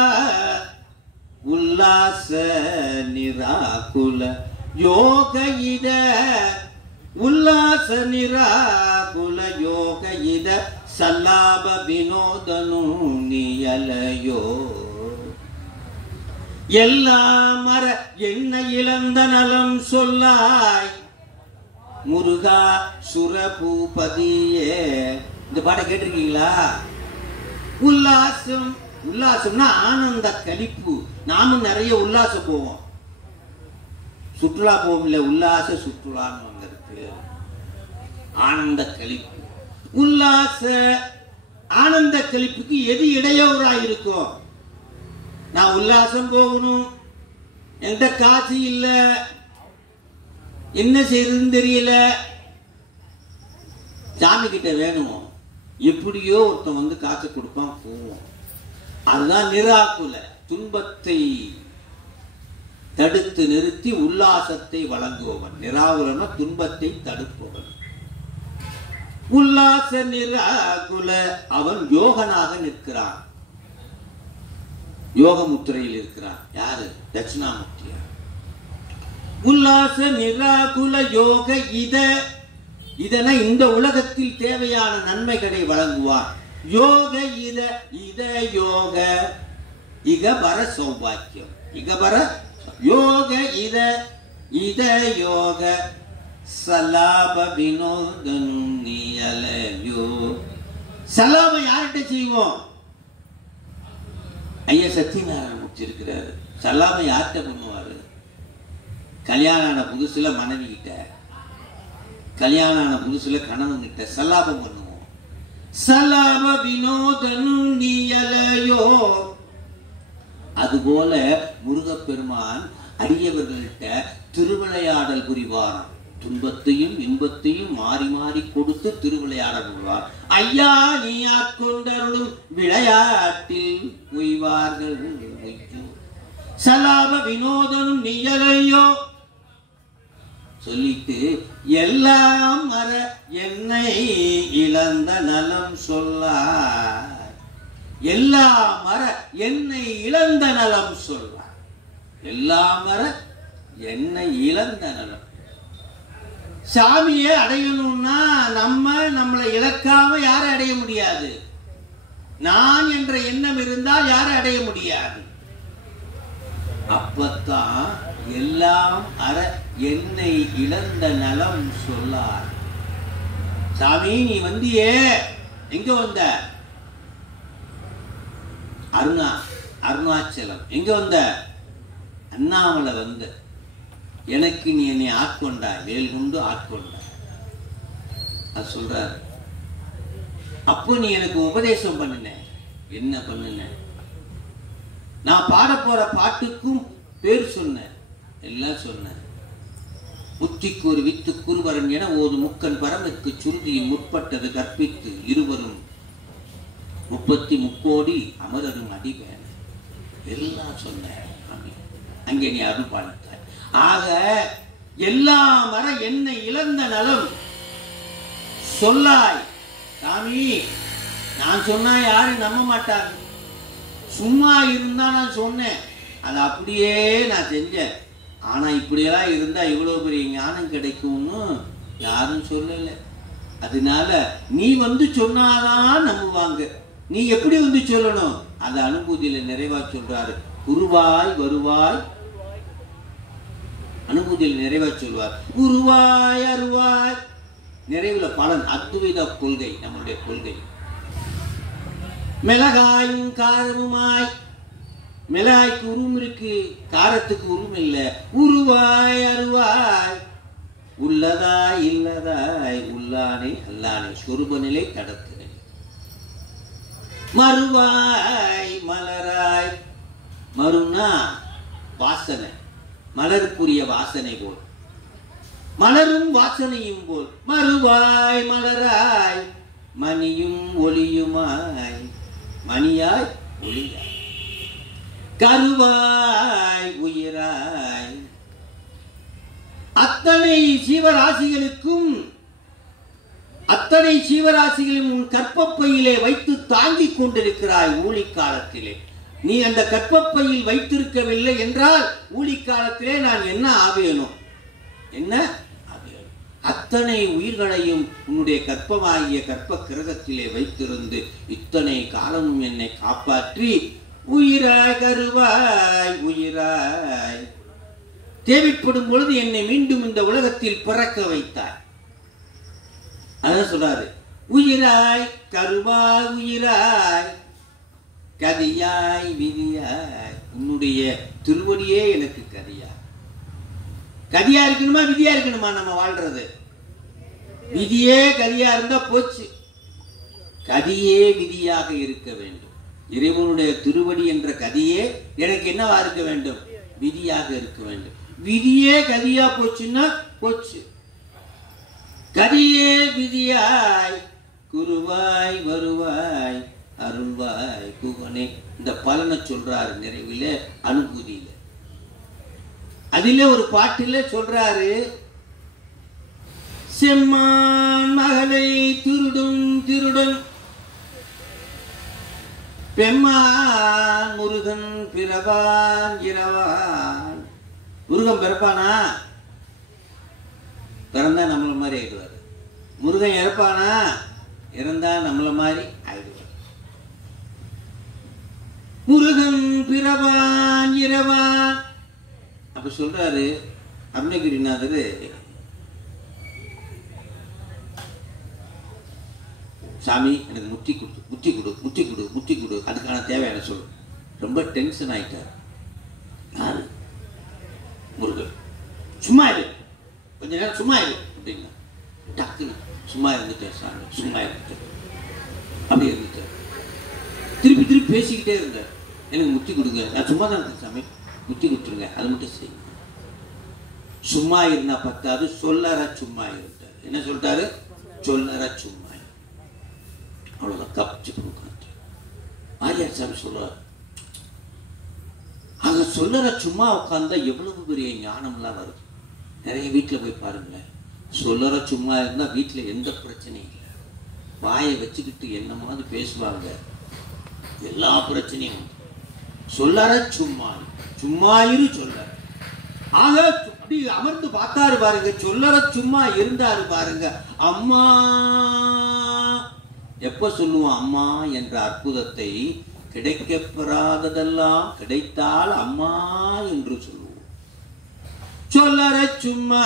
உல்லாச நிராகுல யோக இத, உல்லாச நிராகுல யோக இத சல்லாப வினோதனு நீயலையோ எல்லா மர என்ன இழந்த நலம் சொல்லாய் முருகா சுரபூபதியே. இந்த பாட்டை கேட்டிருக்கீங்களா? உல்லாசம், உல்லாசம்னா ஆனந்த கழிப்பு. நாமும் நிறைய உல்லாசம் போவோம், சுற்றுலா போவோம் இல்ல, உல்லாச சுற்றுலான்னு வந்திருக்கு. ஆனந்த கழிப்பு, உல்லாச ஆனந்த கழிப்புக்கு எது இடையூறா இருக்கும்? நான் உல்லாசம் போகணும், என்கிட்ட காசு இல்ல, என்ன செய்யறதுன்னு தெரியல, சாமி கிட்ட வேணும், எப்படியோ ஒருத்தன் வந்து காசு கொடுப்பான், போவோம். அதுதான் நிராகுல. துன்பத்தை தடுத்து நிறுத்தி உல்லாசத்தை வழங்குபவன். நிராகுலன துன்பத்தை தடுப்பவன். உல்லாச நிராகுல அவன் யோகனாக நிற்கிறான், யோக முத்திரையில் இருக்கிறான். யாரு? தட்சிணாமூர்த்தியா. உல்லாச நிராகுல யோக இதனை இந்த உலகத்தில் தேவையான நன்மைகளை வழங்குவார். யோக இத யோக இகபர சௌபாக்கியம். இகபர யோக இத யோக சலாப வினோதனு நீயலையோ. சலாபம் யார்கிட்ட செய்வோம்? ஐயா சத்தியநாராயண மூர்த்தி இருக்கிறாரு. சலாபம் யார்கிட்ட பண்ணுவாரு? கல்யாணம் ஆன புதுசுல மனைவி கிட்ட, கல்யாணம் ஆன புதுசுல கணவன் கிட்ட சலாபம் பண்ணுவோம். சலாப வினோதனு நீயலையோ. அதுபோல முருகப்பெருமான் அடியவர்கள்ட்ட திருவிளையாடல் புரிவாராம். துன்பத்தையும் இன்பத்தையும் மாறி மாறி கொடுத்து திருவிளையாடல் புரிவார். ஐயா நீ ஆட்கொண்டருளும் விளையாட்டில் உய்வார்கள். சலாப வினோதனும் நீயலையோ சொல்லிட்டு எல்லாம் மற என்னை இழந்த நலம் சொல்லார். எல்லாம் மற என்னை இழந்த நலம் சொல்லார். எல்லாம் மற என்னை இழந்த நலம். சாமியை அடையணும்னா நம்மளை இழக்காம யாரை அடைய முடியாது. நான் என்ற எண்ணம் இருந்தால் யாரை அடைய முடியாது. அப்பத்தான் எல்லாம் அற என்னை இழந்த நலம் சொல்லார். சாமி நீ வந்தியே, எங்க வந்த? அருணாச்சலம். எங்க வந்த? அண்ணாமலை வந்த. எனக்கு நீ என்னை ஆட்கொண்டாய், வேல் கொண்டு ஆட்கொண்டாய். அது சொல்றாரு. அப்போ நீ எனக்கு உபதேசம் பண்ணின. என்ன பண்ணின? நான் பாட போற பாட்டுக்கும் பேர் சொன்ன, எல்லாம் சொன்ன. புத்திக்கு ஒரு வித்து குருவரன் என ஓது முக்கன் பரமக்கு சுருதியும் முற்பட்டது கற்பித்து இருவரும் 33 அமரரும் அடிவேன எல்லாம் சொன்ன. அங்கே நீ அருள் பாலித்தாய். ஆக எல்லாம் வர என்னை இழந்த நலம் சொல்லாய். சாமி நான் சொன்னா யாரும் நம்ப மாட்டாங்க. சும்மா இருந்தா நான் சொன்னேன், அது அப்படியே நான் செஞ்சேன். ஆனா இப்படியெல்லாம் இருந்தா இவ்வளவு பெரிய ஞானம் கிடைக்கும்னு யாரும் சொல்லல. அதனால நீ வந்து சொன்னாதான் நம்புவாங்க. நீ எப்படி வந்து சொல்லணும்? அது அனுபூதியில நிறைவா சொல்றாரு. குருவாய் வருவாய், அனுபூதியில் நிறைவா சொல்வார். குருவாய் அருவாய், நிறைவுல பலன். அத்வைத கொள்கை நம்முடைய கொள்கை. மிளகாயும் காரமுமாய், மிளகாய்க்கு உருவம் இருக்கு, காரத்துக்கு உருவம் இல்லை. உருவாய் அருவாய், உள்ளதாய் இல்லதாய், உள்ளானே அல்லானே, சொருப நிலை கடத்து நிலை. மறுவாய் மலராய், மறுனா வாசனை, மலருக்குரிய வாசனை போல், மலரும் வாசனையும் போல். மறுவாய் மலராய், மணியும் ஒளியுமாய், மணியாய் ஒளியாய். கருவாய் உயிராய், அத்தனை ஜீவராசிகளுக்கும், அத்தனை ஜீவராசிகளும் உன் கற்பப்பையிலே வைத்து தாங்கிக் கொண்டிருக்கிறாய். ஊழிக்காலத்திலே நீ அந்த கற்பப்பையில் வைத்திருக்கவில்லை என்றால் ஊழிக்காலத்திலே நான் என்ன ஆவேனும்? என்ன ஆவேனும்? அத்தனை உயிர்களையும் உன்னுடைய கற்பமாகிய கற்ப கிரகத்திலே வைத்திருந்து இத்தனை காலமும் என்னை காப்பாற்றி உயிராய் கருவாய் உயிராய் தேவைப்படும் பொழுது என்னை மீண்டும் இந்த உலகத்தில் பிறக்க வைத்தாய். அதான் சொல்றாரு, உயிராய் கருவாய் உயிராய் கதியாய் விதியாய். உன்னுடைய திருவடியே எனக்கு கதியா. கதியா இருக்கணுமா விதியா இருக்கணுமா? நம்ம வாழ்றது விதியே கதியா இருந்தா போச்சு. கதியே விதியாக இருக்க வேண்டும். இறைவனுடைய திருவடி என்ற கதியே எனக்கு என்னவா இருக்க வேண்டும்? விதியாக இருக்க வேண்டும். விதியே கதியா போச்சுன்னா போச்சு. கதியே விதியாய் குருவாய் வருவாய் அருள்வாய் குகனே. இந்த பலனை சொல்றாரு நிறைவில அனுபூதியில. அதிலே ஒரு பாட்டில சொல்றாரு, செம்மான் மகளை திருடும் திருடன் பெம்மான் முருகன் பிறவான் இரவான். முருகன் பிறப்பானா? பிறந்தா நம்மள மாதிரி ஆயிடுவாரு. முருகன் இறப்பானா? இறந்தா நம்மள மாதிரி ஆயிடுவார். முருகன் பிறவான் இரவான். அப்ப சொல்றாரு அருணகிரிநாதர், சாமி எனக்கு முத்தி கொடு முத்தி கொடு முத்தி கொடு முத்தி கொடு, அதுக்கான தேவையான சொல்லு. ரொம்ப டென்ஷன் ஆயிட்டார். யாரு? முருகன். சும்மா இரு, கொஞ்ச நேரம் சும்மா இரு அப்படின்னா டக்குன்னு சும்மா இருந்துட்டேன் சாமி, சும்மா இருந்துட்டேன். அப்படி இருந்துட்டார். திருப்பி திருப்பி பேசிக்கிட்டே இருந்தார், எனக்கு முத்தி கொடுங்க. நான் சும்மா தான் இருக்கேன் சாமி, முத்தி கொடுத்துருங்க, அது மட்டும் செய்யுங்க. சும்மா இருந்தா பத்தாது, சொல்லற சும்மா இருந்தார். என்ன சொல்லிட்டாரு? சொல்லற சும்மா. அவ்வளவுதான். கப்சி உட்காந்து ஆரியார் சாமி சொல்றாரு, அங்க சொல்லற சும்மா உட்கார்ந்தா எவ்வளவு பெரிய ஞானம்லாம் வருது. நிறைய வீட்டுல போய் பாருங்களேன், சொல்லற சும்மா இருந்தா வீட்டுல எந்த பிரச்சனையும் இல்லை. வாயை வச்சுக்கிட்டு என்னமாவது பேசுவாங்க, எல்லா பிரச்சனையும். சொல்லற சும்மா சும்மா இரு சொல்ல. ஆக அப்படி அமர்ந்து பார்த்தாரு பாருங்க, சொல்லற சும்மா இருந்தாரு பாருங்க. அம்மா எப்ப சொல்லுவோம் அம்மா என்ற அற்புதத்தை? கிடைக்கப்பெறாததெல்லாம் கிடைத்தால் அம்மா என்று சொல்லுவோம். சொல்லற சும்மா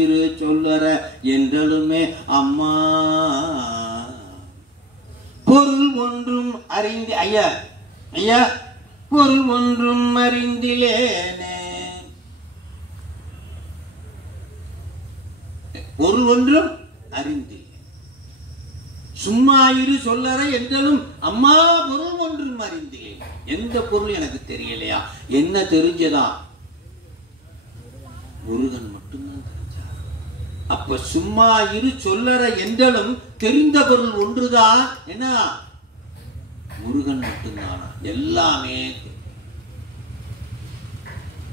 இரு சொல்லற என்றலுமே அம்மா. பொருள் ஒன்றும் அறிந்து ஐயா ஐயா பொருள் ஒன்றும் அறிந்திலேனே. பொருள் ஒன்றும் அறிந்திலே. சும்மா இரு சொல்லற என்றலும் அம்மா பொருள் ஒன்றும் அறிந்திலே. எந்த பொருள் எனக்கு தெரியலையா? என்ன தெரிஞ்சதா? முருகன் மட்டும்தான் தெரிஞ்சா. அப்ப சும்மா இரு சொல்லற என்றலும் தெரிந்த பொருள் ஒன்றுதான். என்ன? முருகன் மட்டும்தானா? எல்லாமே.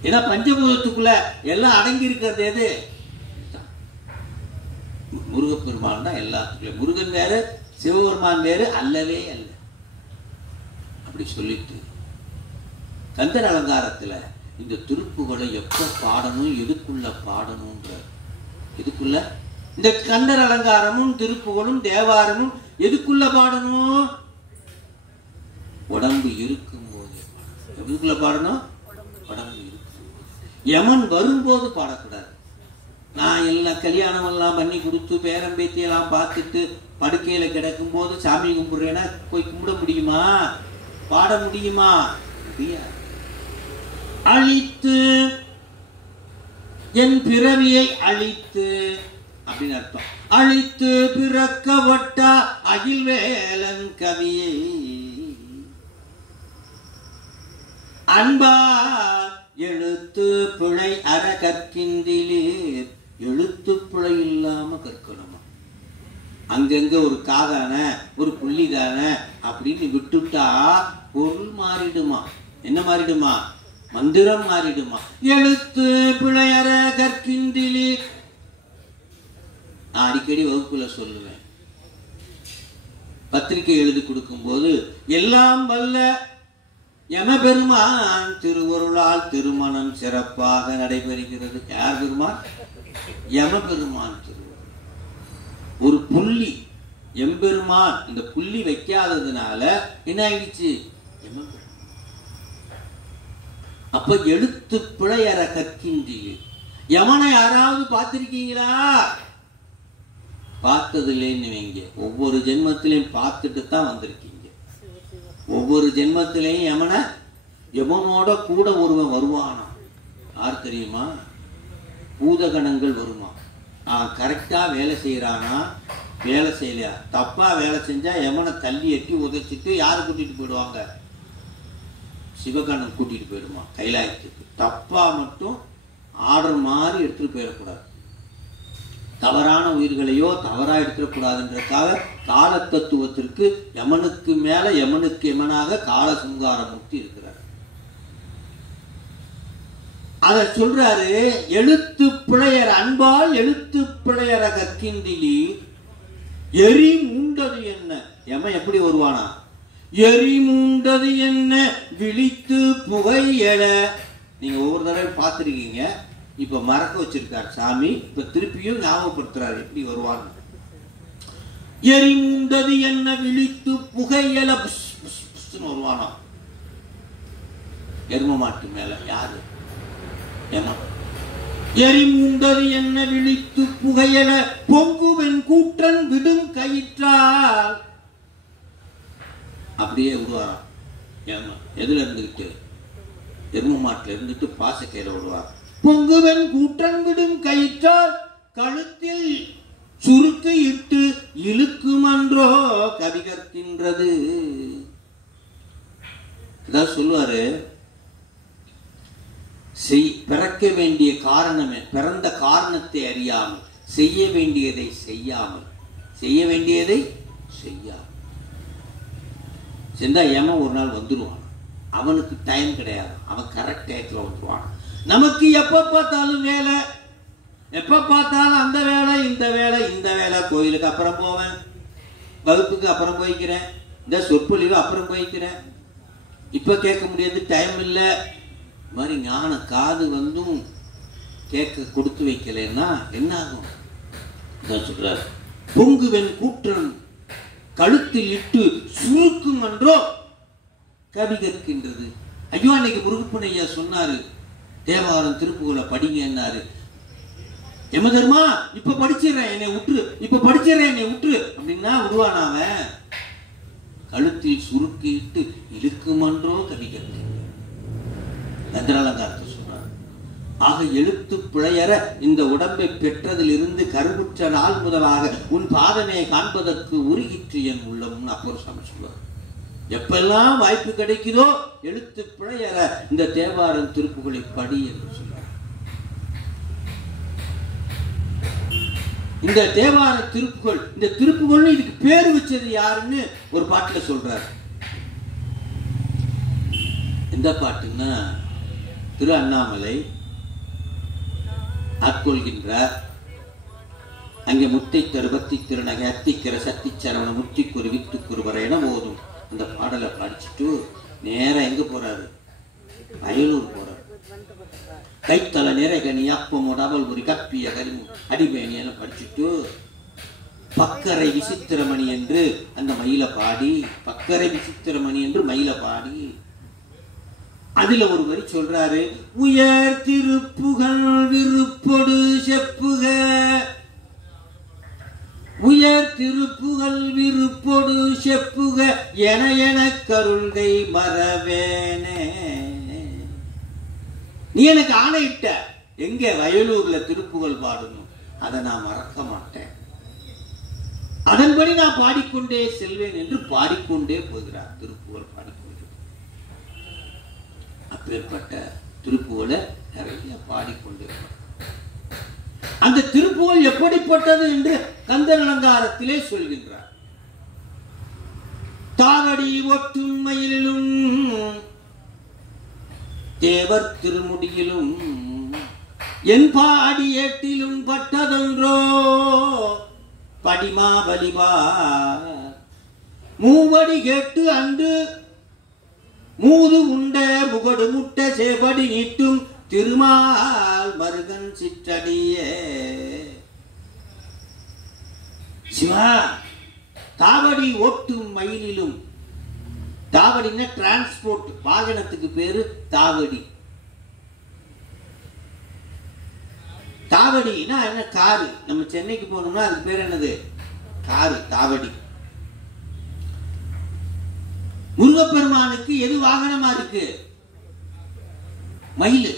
ஏன்னா பஞ்சபூதத்துக்குள்ள எல்லாம் அடங்கி இருக்கிறது எது? முருகப்பெருமான் தான் எல்லாத்துக்குள்ள. முருகன் வேறு சிவபெருமான் வேறு அல்லவே அல்ல. அப்படி சொல்லிட்டு கந்தர் அலங்காரத்துல இந்த திருப்புகளை எப்ப பாடணும், எதுக்குள்ள பாடணும்ன்ற, எதுக்குள்ள இந்த கந்தர் அலங்காரமும் திருப்புகளும் தேவாரமும் எதுக்குள்ள பாடணும்? உடம்பு இருக்கும் போது. எதுக்குள்ள பாடணும்? உடம்பு இருக்கும் போது. யமன் வரும்போது பாடக்கூடாது. நான் எல்லாம் கல்யாணம் எல்லாம் பண்ணி கொடுத்து பேரம் பேத்தியெல்லாம் பார்த்துட்டு படுக்கையில கிடக்கும் போது சாமி கும்பிடுறேன்னா போய் கும்பிட முடியுமா? பாட முடியுமா? முடியாது. அழித்து என் பிறவியை அழித்து அப்படின்னு அர்த்தம். அழித்து பிறக்கவட்ட அகில்வேலன் கவியை அன்பா எழுத்து பிழை அற கற்கின்றீர். எழுத்து பிழை இல்லாம கற்கணுமா? அங்கங்க ஒரு காதான ஒரு புள்ளிதான அப்படின்னு விட்டுட்டா பொருள் மாறிடுமா? என்ன மாறிடுமா? மந்திரம் மாறிடுமா? எழுத்து பிழை அற கற்கின்றீர். நான் அடிக்கடி வகுப்புல சொல்லுவேன், பத்திரிகை எழுதி கொடுக்கும் போது எல்லாம் வல்ல யமபெருமான் திருவருளால் திருமணம் சிறப்பாக நடைபெறுகிறது. யார் பெருமான்? யமபெருமான் திருவருள். ஒரு புள்ளி எம்பெருமான் இந்த புள்ளி வைக்காததுனால என்ன ஆயிடுச்சு? அப்ப எழுத்து பிழையற கற்கின்றீர். யமனை யாராவது பார்த்திருக்கீங்களா? பார்த்ததில்லைன்னு வைங்க. ஒவ்வொரு ஜென்மத்திலையும் பார்த்துட்டு தான் வந்திருக்கீங்க. ஒவ்வொரு ஜென்மத்திலையும் யமனோட கூட ஒருவன் வருவானா? யார் தெரியுமா? பூதகணங்கள் வருமா? கரெக்டா வேலை செய்யறானா, வேலை செய்யலையா, தப்பா வேலை செஞ்சா யமனை தள்ளி எட்டி உதைச்சிட்டு யாரு கூட்டிட்டு போயிடுவாங்க? சிவகணம் கூட்டிட்டு போயிடுமா கைலாயத்துக்கு. தப்பா மட்டும் ஆர்டர் மாதிரி எடுத்துட்டு போயிடக்கூடாது. தவறான உயிர்களையோ தவறா எடுத்துடக்கூடாதுன்றதுக்காக கால தத்துவத்திற்கு யமனுக்கு மேல யமனுக்கு யமனாக கால சங்காரமூர்த்தி இருக்கிறார். அத சொல்றாரு. எழுத்து பிழையர் அன்பால் எழுத்து பிழையற கற்கின்றிலி எரி மூண்டது என்ன? யம எப்படி வருவானா? எரி மூண்டது என்ன விழித்து புகை எழ. நீங்க ஒவ்வொரு தடவை பார்த்துருக்கீங்க. இப்ப மறக்க வச்சிருக்கார் சாமி. இப்ப திருப்பியும் ஞாபகப்படுத்துறாரு எப்படி வருவான்னு. எரி மூண்டது என்ன விழித்து புகை எழ வருவானா? எரும மாட்டு மேல. யாரு? எரிமூண்டது என்ன விழித்து புகையல பொங்குவன் கூற்றன் விடும் கயிற்றால். அப்படியே விடுவாராம். எதுல இருந்துகிட்டு? எரும மாட்டுல இருந்துட்டு பாசக்கையில விடுவார். பொங்குவன் கூற்றன் விடும் கயிற்றால் கழுத்தில் சுருக்கு இட்டு இழுக்குமன்றோ கவி கற்கின்றது. இதான் சொல்லுவாரு. பிறக்க வேண்டிய காரணமே பிறந்த காரணத்தை அறியாமல் செய்ய வேண்டியதை செய்யாமல் செஞ்சா யமன் ஒரு நாள் வந்துடுவான். அவனுக்கு டைம் கிடையாது. அவன் கரெக்ட் டைத்துல வந்துடுவான். நமக்கு எப்ப பார்த்தாலும் வேலை, எப்ப பார்த்தாலும் அந்த வேலை இந்த வேலை இந்த வேலை. கோயிலுக்கு அப்புறம் போவேன், வகுப்புக்கு அப்புறம் போய்க்கிறேன், இந்த சொற்பொழிவு அப்புறம் போய்க்கிறேன், இப்ப கேட்க முடியாது, டைம் இல்லை. மாதிரி ஞான காது வந்தும் கேட்க கொடுத்து வைக்கலன்னா என்ன ஆகும்? சொல்றார். பொங்குவன் கூற்றன் கழுத்தில் இட்டு சுருக்கும் என்றோ கவி கற்கின்றது. ஐயோ, அன்னைக்கு முருகப்பன் ஐயா சொன்னாரு, தேவாரம் திருப்புகளை படிங்கன்னாரு. யமதர்மா இப்ப படிச்சிடறேன் என்னை விட்டுரு, இப்ப படிச்சிடறேன் என்னை விட்டுரு அப்படின்னா விடுவானாவ? கழுத்தில் சுருக்கிட்டு இழுக்குமன்றோ கவி கற்கின்ற கந்தராலங்காரத்தை சொல்றார். ஆக எழுத்து பிழையற இந்த உடம்பை பெற்றதிலிருந்து கருவுற்ற நாள் முதலாக உன் பாதமே காண்பதற்கு உருகிற்று என் உள்ளம் அப்பர் சாமி சொல்வார். எப்பெல்லாம் வாய்ப்பு கிடைக்குதோ எழுத்து பிழையற இந்த தேவாரம் திருப்புகளை படி என்று சொல்றார். இந்த தேவார திருப்புகள், இந்த திருப்புகள் இதுக்கு பேரு வச்சது யாருன்னு ஒரு பாட்டுல சொல்றாரு. எந்த பாட்டுன்னா, திரு அண்ணாமலை ஆட்கொள்கின்றார். அங்கே முத்தை தருபத்தி திருநகை அத்திக்கிற சத்தி சரவண முத்திக்குரு வித்துக்குரு வர என போதும் அந்த பாடலை படிச்சுட்டு நேரம் எங்க போறாரு? வயலூர் போறாரு. கைத்தல நிறைகனி அப்பமோ டபல் ஒரு கப்பிய கரிமு அடிபேணி என படிச்சுட்டு பக்கரை விசித்திரமணி என்று அந்த மயில பாடி, பக்கரை விசித்திரமணி என்று மயில பாடி அதுல ஒரு வரி சொல்றாரு. உயர் திருப்புகழ் விருப்பொடு செப்புக, உயர் திருப்புகழ் விருப்பொடு செப்புக என என கருள்கை மறவேனே. நீ எனக்கு ஆணையிட்ட, எங்க வயலூர்ல திருப்புகழ் பாடணும், அதை நான் மறக்க மாட்டேன், அதன்படி நான் பாடிக்கொண்டே செல்வேன் என்று பாடிக்கொண்டே போகிறார். திருப்புகழ் பாடிக்கொண்டே. அப்பேற்பட்ட திருப்புகழை நிறைய பாடிக்கொண்டே. அந்த திருப்புகழ் எப்படிப்பட்டது என்று கந்தர் அலங்காரத்திலே சொல்கின்றார். தாவடி ஒற்றும் மயிலும் தேவர் திருமுடியிலும் என் பாடி ஏட்டிலும் பட்டதொன்றோ படிமா வலிவா மூவடி கேட்டு அன்று மூது உண்ட முகடு முட்ட சேபடி நீட்டும் திருமால் மருகன் சிற்றடியே. சிவா, தாவடி ஓட்டும் மயிலிலும், தாவடின்னா டிரான்ஸ்போர்ட் வாகனத்துக்கு பேரு தாவடி. தாவடினா என்ன? காரு. நம்ம சென்னைக்கு போனோம்னா அதுக்கு பேர் என்னது? காரு, தாவடி. முருகப்பெருமானுக்கு எது வாகனமா இருக்கு? மயில்.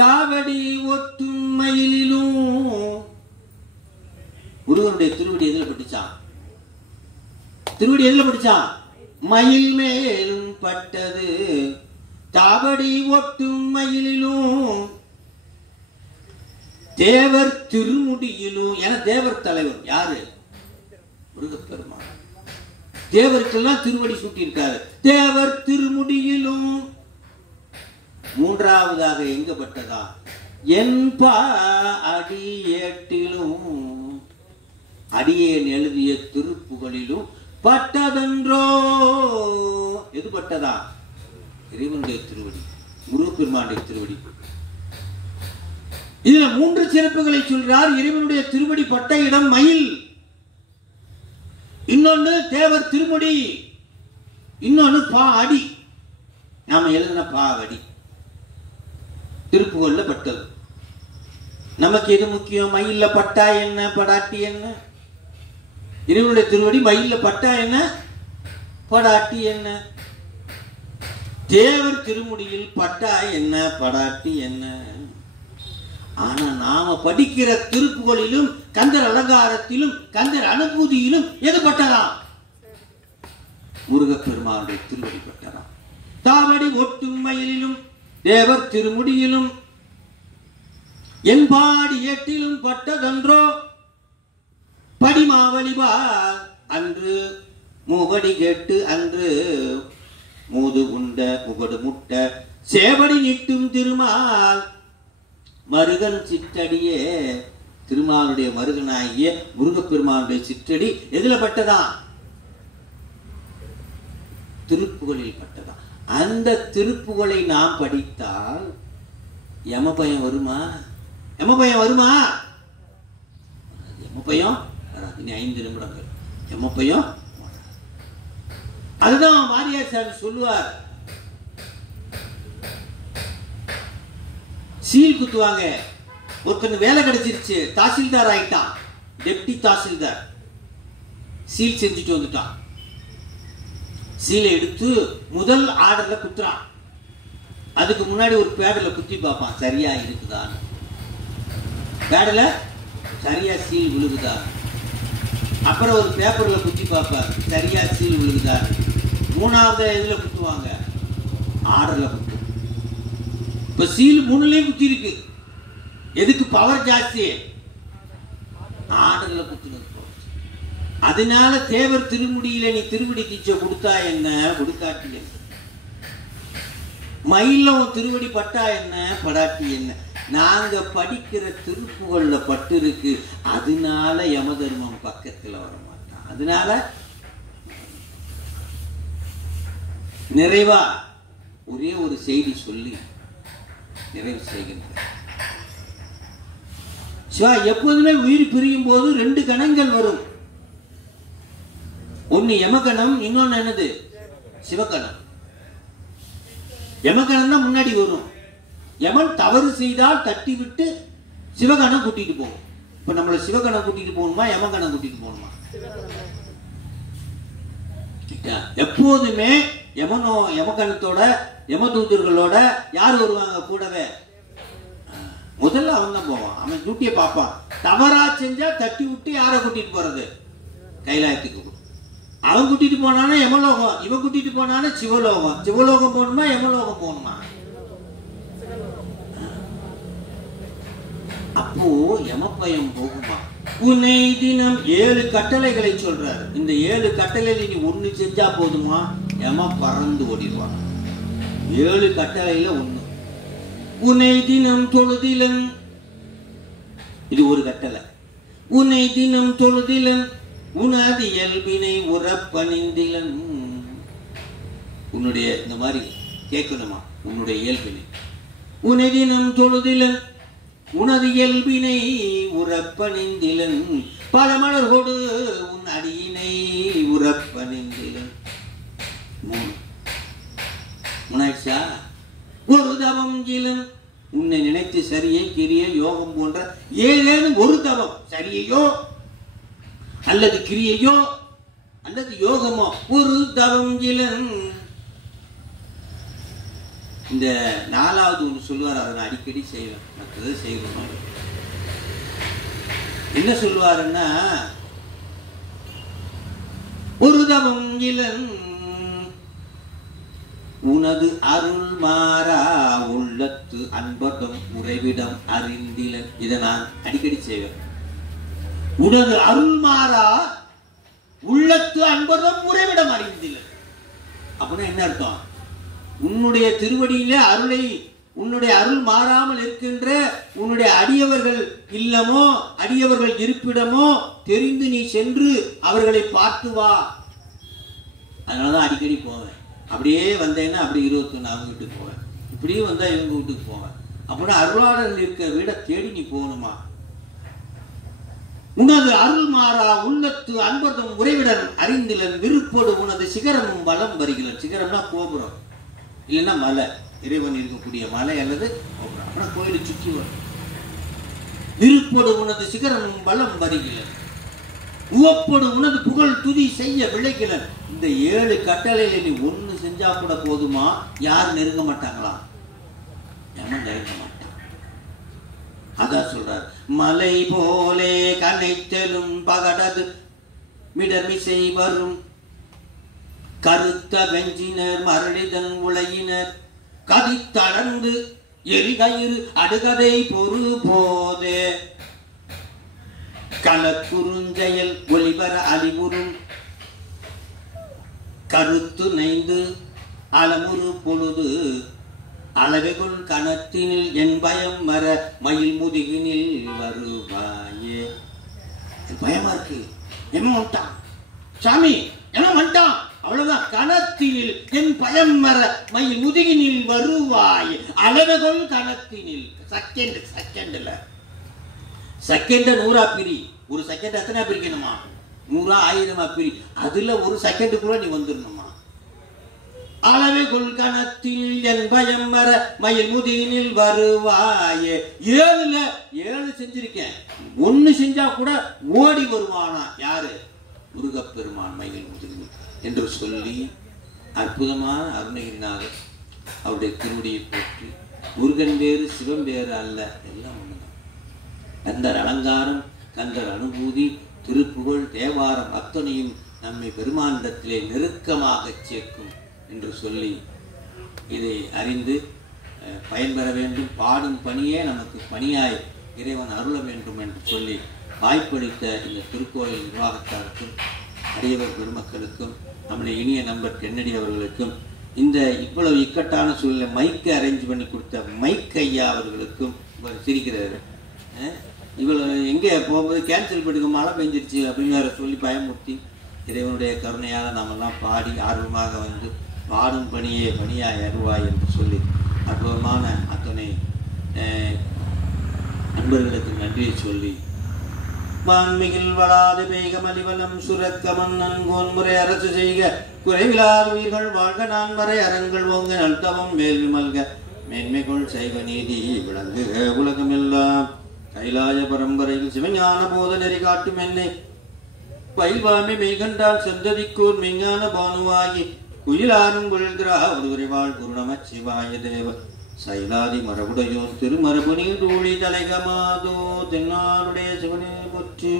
தாவடி ஒட்டும் மயிலிலும். முருகனுடைய திருவடி எதுல பட்டுச்சான்? திருவடி எதுல பட்டுச்சான்? மயில் மேலும் பட்டது. தாவடி ஒட்டும் மயிலிலும் தேவர் திருமுடியிலும். என தேவர் தலைவர் யாரு? முருகப்பெருமான். தேவருக்கெல்லாம் திருவடி சூட்டியிருக்காரு. தேவர் திருமுடியிலும். மூன்றாவதாக எங்க பட்டதா? என் அடியேட்டிலும். அடியேன் எழுதிய திருப்புகளிலும் பட்டதென்றோ. எது பட்டதா? இறைவனுடைய திருவடி, முருகப்பெருமானுடைய திருவடி. இதுல 3 சிறப்புகளை சொல்றார். இறைவனுடைய திருவடி பட்ட இடம் மயில், இன்னொன்னு தேவர் திருமுடி, இன்னொன்னு அடி. நாம எழுதின அடி திருப்புகள்ல பட்டது. நமக்கு எது முக்கியம்? மயில்ல பட்டா என்ன, படாட்டி என்ன? இறைவனுடைய திருவடி மயில்ல பட்டா என்ன, படாட்டி என்ன? தேவர் திருமுடியில் பட்டா என்ன, படாட்டி என்ன? ஆனா நாம படிக்கிற திருப்புகளிலும் கந்தர் அலங்காரத்திலும் கந்தர் அனுபூதியிலும் எது பட்டதாம்? முருகப்பெருமானுடைய திருவடி பட்டதாம். தாவடி ஒட்டும் மயிலிலும் தேவர் திருமுடியிலும் என்பாடி ஏட்டிலும் பட்டதென்றோ. படிமாவலிபா அன்று முகடி கேட்டு அன்று மூது உண்ட முகடு முட்ட சேவடி நீட்டும் திருமால் மருகன் சிற்றடியே. திருமாலுடைய மருகனாகிய முருகப்பெருமானுடைய சிற்றடி எதுல பட்டதா? திருப்புகளில் பட்டதா. அந்த திருப்புகளை நாம் படித்தால் யமபயம் வருமா? யமபயம் வருமா? யமபயம் 5 நிமிடங்கள் யமபயம். அதுதான் வாரியார் சார் சொல்லுவார். சீல் குத்துவாங்க. ஒருத்தன் வேலை கிடைச்சிருச்சு, தாசில்தார் ஆயிட்டான், டெப்டி தாசில்தார். சீல் செஞ்சுட்டு வந்துட்டான். சீலை எடுத்து முதல் ஆர்டர்ல குத்துறான். அதுக்கு முன்னாடி ஒரு பேடல குத்தி பார்ப்பான், சரியா இருக்குதான். பேடல சரியா சீல் விழுகுதா. அப்புறம் ஒரு பேப்பர்ல குத்தி பார்ப்பார், சரியா சீல் விழுகுதா. மூணாவது இதுல குத்துவாங்க, ஆர்டர்ல குத்து. இப்ப சீல் 3லயும் குத்தி இருக்கு. எதுக்கு? பவர் ஜாஸ்தி, ஆர்டர்ல குத்துனது. அதனால தேவர் திருமுடியில நீ திருவடி தீட்சை கொடுத்தா என்ன, கொடுக்காட்டி என்ன? மயில உன் திருவடி பட்டா என்ன, படாட்டி என்ன? நாங்க படிக்கிற திருப்புகள்ல பட்டு இருக்கு. அதனால யமதர்மம் பக்கத்துல வர மாட்டான். அதனால நிறைவா ஒரே ஒரு செய்தி சொல்லி நிறைவு செய்கின்ற. எப்போதுமே உயிர் பிரியும் போது 2 கணங்கள் வரும். ஒன்னு யமகணம், இன்னொன்னு என்னது? சிவகணம். யமகணம் தான் முன்னாடி வரும். யமன் தவறு செய்தால் தட்டி விட்டு சிவகணம் கூட்டிட்டு போகும். இப்ப நம்மள சிவகணம் கூட்டிட்டு போகணுமா, யமகணம் கூட்டிட்டு போகணுமா? எப்போதுமே யமகணத்தோட யமதூதர்களோட யார் வருவாங்க கூடவே? முதல்ல அவன் தான் போவான். அவன் டியூட்டியை பார்ப்பான். தவறா செஞ்சா தட்டி விட்டு யாரை கூட்டிட்டு போறது? கைலாயத்துக்கு. அவன் கூட்டிட்டு போனானா யமலோகம், இவன் கூட்டிட்டு போனானா சிவலோகம். சிவலோகம் போகணுமா, யமலோகம் போகணுமா? அப்போ யமபயம் போகுமா? உன்னை தினம் 7 கட்டளைகளை சொல்றாரு. இந்த 7 கட்டளையில நீ 1 செஞ்சா போதுமா, யம பறந்து ஓடிடுவான். 7 கட்டளையில 1. உன்னை தினம் தொழுதிலன், இது ஒரு கட்டளை. உன்னை தினம் தொழுதிலன் உனது இயல்பினை உறப்பணிந்திலன். உன்னுடைய இந்த மாதிரி கேட்கணுமா உன்னுடைய இயல்பினை. உனதினம் தொழுதிலன் உனது இயல்பினை உறப்பணிந்திலன் பல மலர் கொடு உன் அடியினை உறப்பணிந்திலன். முனாய்ச்சா ஒரு தவம் இலன் உன்னை நினைத்து சரியை கிரியை யோகம் போன்ற ஏதேனும் ஒரு தவம் சரியையோ அல்லது கிரியையோ அல்லது யோகமோ ஒரு தவம் இலன். இந்த 4வது ஒன்று சொல்லுவார், அதை நான் அடிக்கடி செய்வேன், மற்றது செய்வோம். என்ன சொல்லுவாருன்னா ஒரு தவம் இலன் உனது அருள் மாறா உள்ளத்து அன்பதம் உறைவிடம் அறிந்திலன். இதை நான் அடிக்கடி செய்வேன். உனது அருள் மாறா உள்ளத்து அன்பதம் உறைவிடம் அறிந்திலன் அப்படின்னா என்ன அர்த்தம்? உன்னுடைய திருவடியில அருளை, உன்னுடைய அருள் மாறாமல் இருக்கின்ற உன்னுடைய அடியவர்கள் இல்லமோ அடியவர்கள் இருப்பிடமோ தெரிந்து நீ சென்று அவர்களை பார்த்து வா. அதனாலதான் அடிக்கடி போவேன். அப்படியே வந்தேன்னா அப்படி 21 அவங்க வீட்டுக்கு போவேன், இப்படியே வந்தா இவங்க வீட்டுக்கு போவேன். அப்படின்னா அருளாளர்கள் இருக்க வீட தேடி நீ போகணுமா? உனது அருள் மாறா உள்ளத்து அன்பர்தம் உறைவிடன் அறிந்திலன் விருப்போடு உனது சிகரமும் வலம் வருகிறன். சிகரம்னா கோபுரம், இல்லைன்னா மலை, இறைவன் இருக்கக்கூடிய மலை அல்லது கோபுரம். அப்படின்னா கோயிலை சுற்றி வரும். விருப்போடு உனது சிகரமும் வலம் வருகிறன் உவப்போடு உனது புகழ் துதி செய்ய விளைகிறன். இந்த 7 கட்டளையில நீ ஒண்ணு செஞ்சா கூட போதுமா? யார் நெருங்க மாட்டாங்களா? நெருங்க மாட்டான். அதான் சொல்றார், மலை போலே கனைத்தலும் பகடது மிடர்மிசை வரும் கருத்த வெஞ்சினர் மரளிதன் உலையினர் கதித்தளர்ந்து எரிகயிறு அடுகதை பொறு போதே கலக்குறுஞ்செயல் ஒளிவர அழிவுறும் கருத்து நைந்து அலமுறு பொழுது அளவைகுள் கணத்தினில் என் பயம் மர மயில் முதுகினில் வருவாயே. பயமா இருக்கு, என்ன வந்துட்டான் சாமி, என்ன வந்துட்டான், அவ்வளவுதான். கணத்தினில் என் பயம் மர மயில் முதுகினில் வருவாயே. அளவைகுள் கணத்தினில் செகண்ட்ல செகண்ட 100 பிரி. ஒரு செகண்ட் எத்தனை பிரிக்கணுமா? 100 1000 பிரி. அதுல ஒரு செகண்டுக்குள்ள நீ வந்துடணுமா? அளவை கொள்கணத்தில் என் பயம் வர மயில் முதினில் வருவாயே. 7 செஞ்சிருக்கேன், 1 செஞ்சா கூட ஓடி வருவானா? யாரு? முருகப்பெருமான் மயில் முதினி என்று சொல்லி அற்புதமான அருணகிரிநாதர் அவருடைய திருவடியை போற்றி, முருகன் வேறு சிவம் வேறு அல்ல, எல்லாம் ஒண்ணுதான். கந்தர் அலங்காரம், கந்தர் அனுபூதி, திருப்புகழ், தேவாரம் அத்தனையும் நம்மை பெருமானிடத்திலே நெருக்கமாக சேர்க்கும் என்று சொல்லி இதை அறிந்து பயன்பெற வேண்டும். பாடும் பணியே நமக்கு பணியாய் இறைவன் அருள வேண்டும் என்று சொல்லி வாய்ப்பளித்த இந்த திருக்கோயில் நிர்வாகத்தாருக்கும் அடியவர் பெருமக்களுக்கும் நம்முடைய இனிய நண்பர் கென்னடி அவர்களுக்கும் இந்த இவ்வளவு இக்கட்டான சூழ்நிலை மைக்கை அரேஞ்ச் பண்ணி கொடுத்த மைக் ஐயா அவர்களுக்கும் சிரிக்கிறாரு. இவ்வளோ எங்கே போகும்போது கேன்சல் பண்ணிக்க, மழை பெஞ்சிருச்சு அப்படின்னு வேற சொல்லி பயமுறுத்தி இறைவனுடைய கருணையாக நாமெல்லாம் பாடி ஆர்வமாக வந்து பாடும் பணியே பணியாய் அருவாய் என்று சொல்லி அற்புதமான அத்தனை நண்பர்களுக்கு நன்றியை சொல்லி மான்மிகில் வளாது மேகமலிவலம் சுரக்க மன்னன் கோன்முறை அரசு செய்க குறைவிலாத உயிர்கள் வாழ்க நான்மறை அறங்கள் ஓங்க நல்தவம் வேள்வி மல்க மேன்மைகள் செய்வ நீதி விளங்குக உலகமெல்லாம் கைலாய பரம்பரையில் சிவஞான போத நெறி காட்டும் என்னை பயில்வாமி மெய்கண்டால் சென்றதிக்கூர் மெய்ஞான பானுவாகி குயிலாரும் கொள்கிறா ஒருவரை வாழ் குருநம சிவாய தேவ சைலாதி மரபுடையோர் திருமரபு நீர் தூளி தலைகமாதோ தென்னாருடைய சிவனே போற்றி.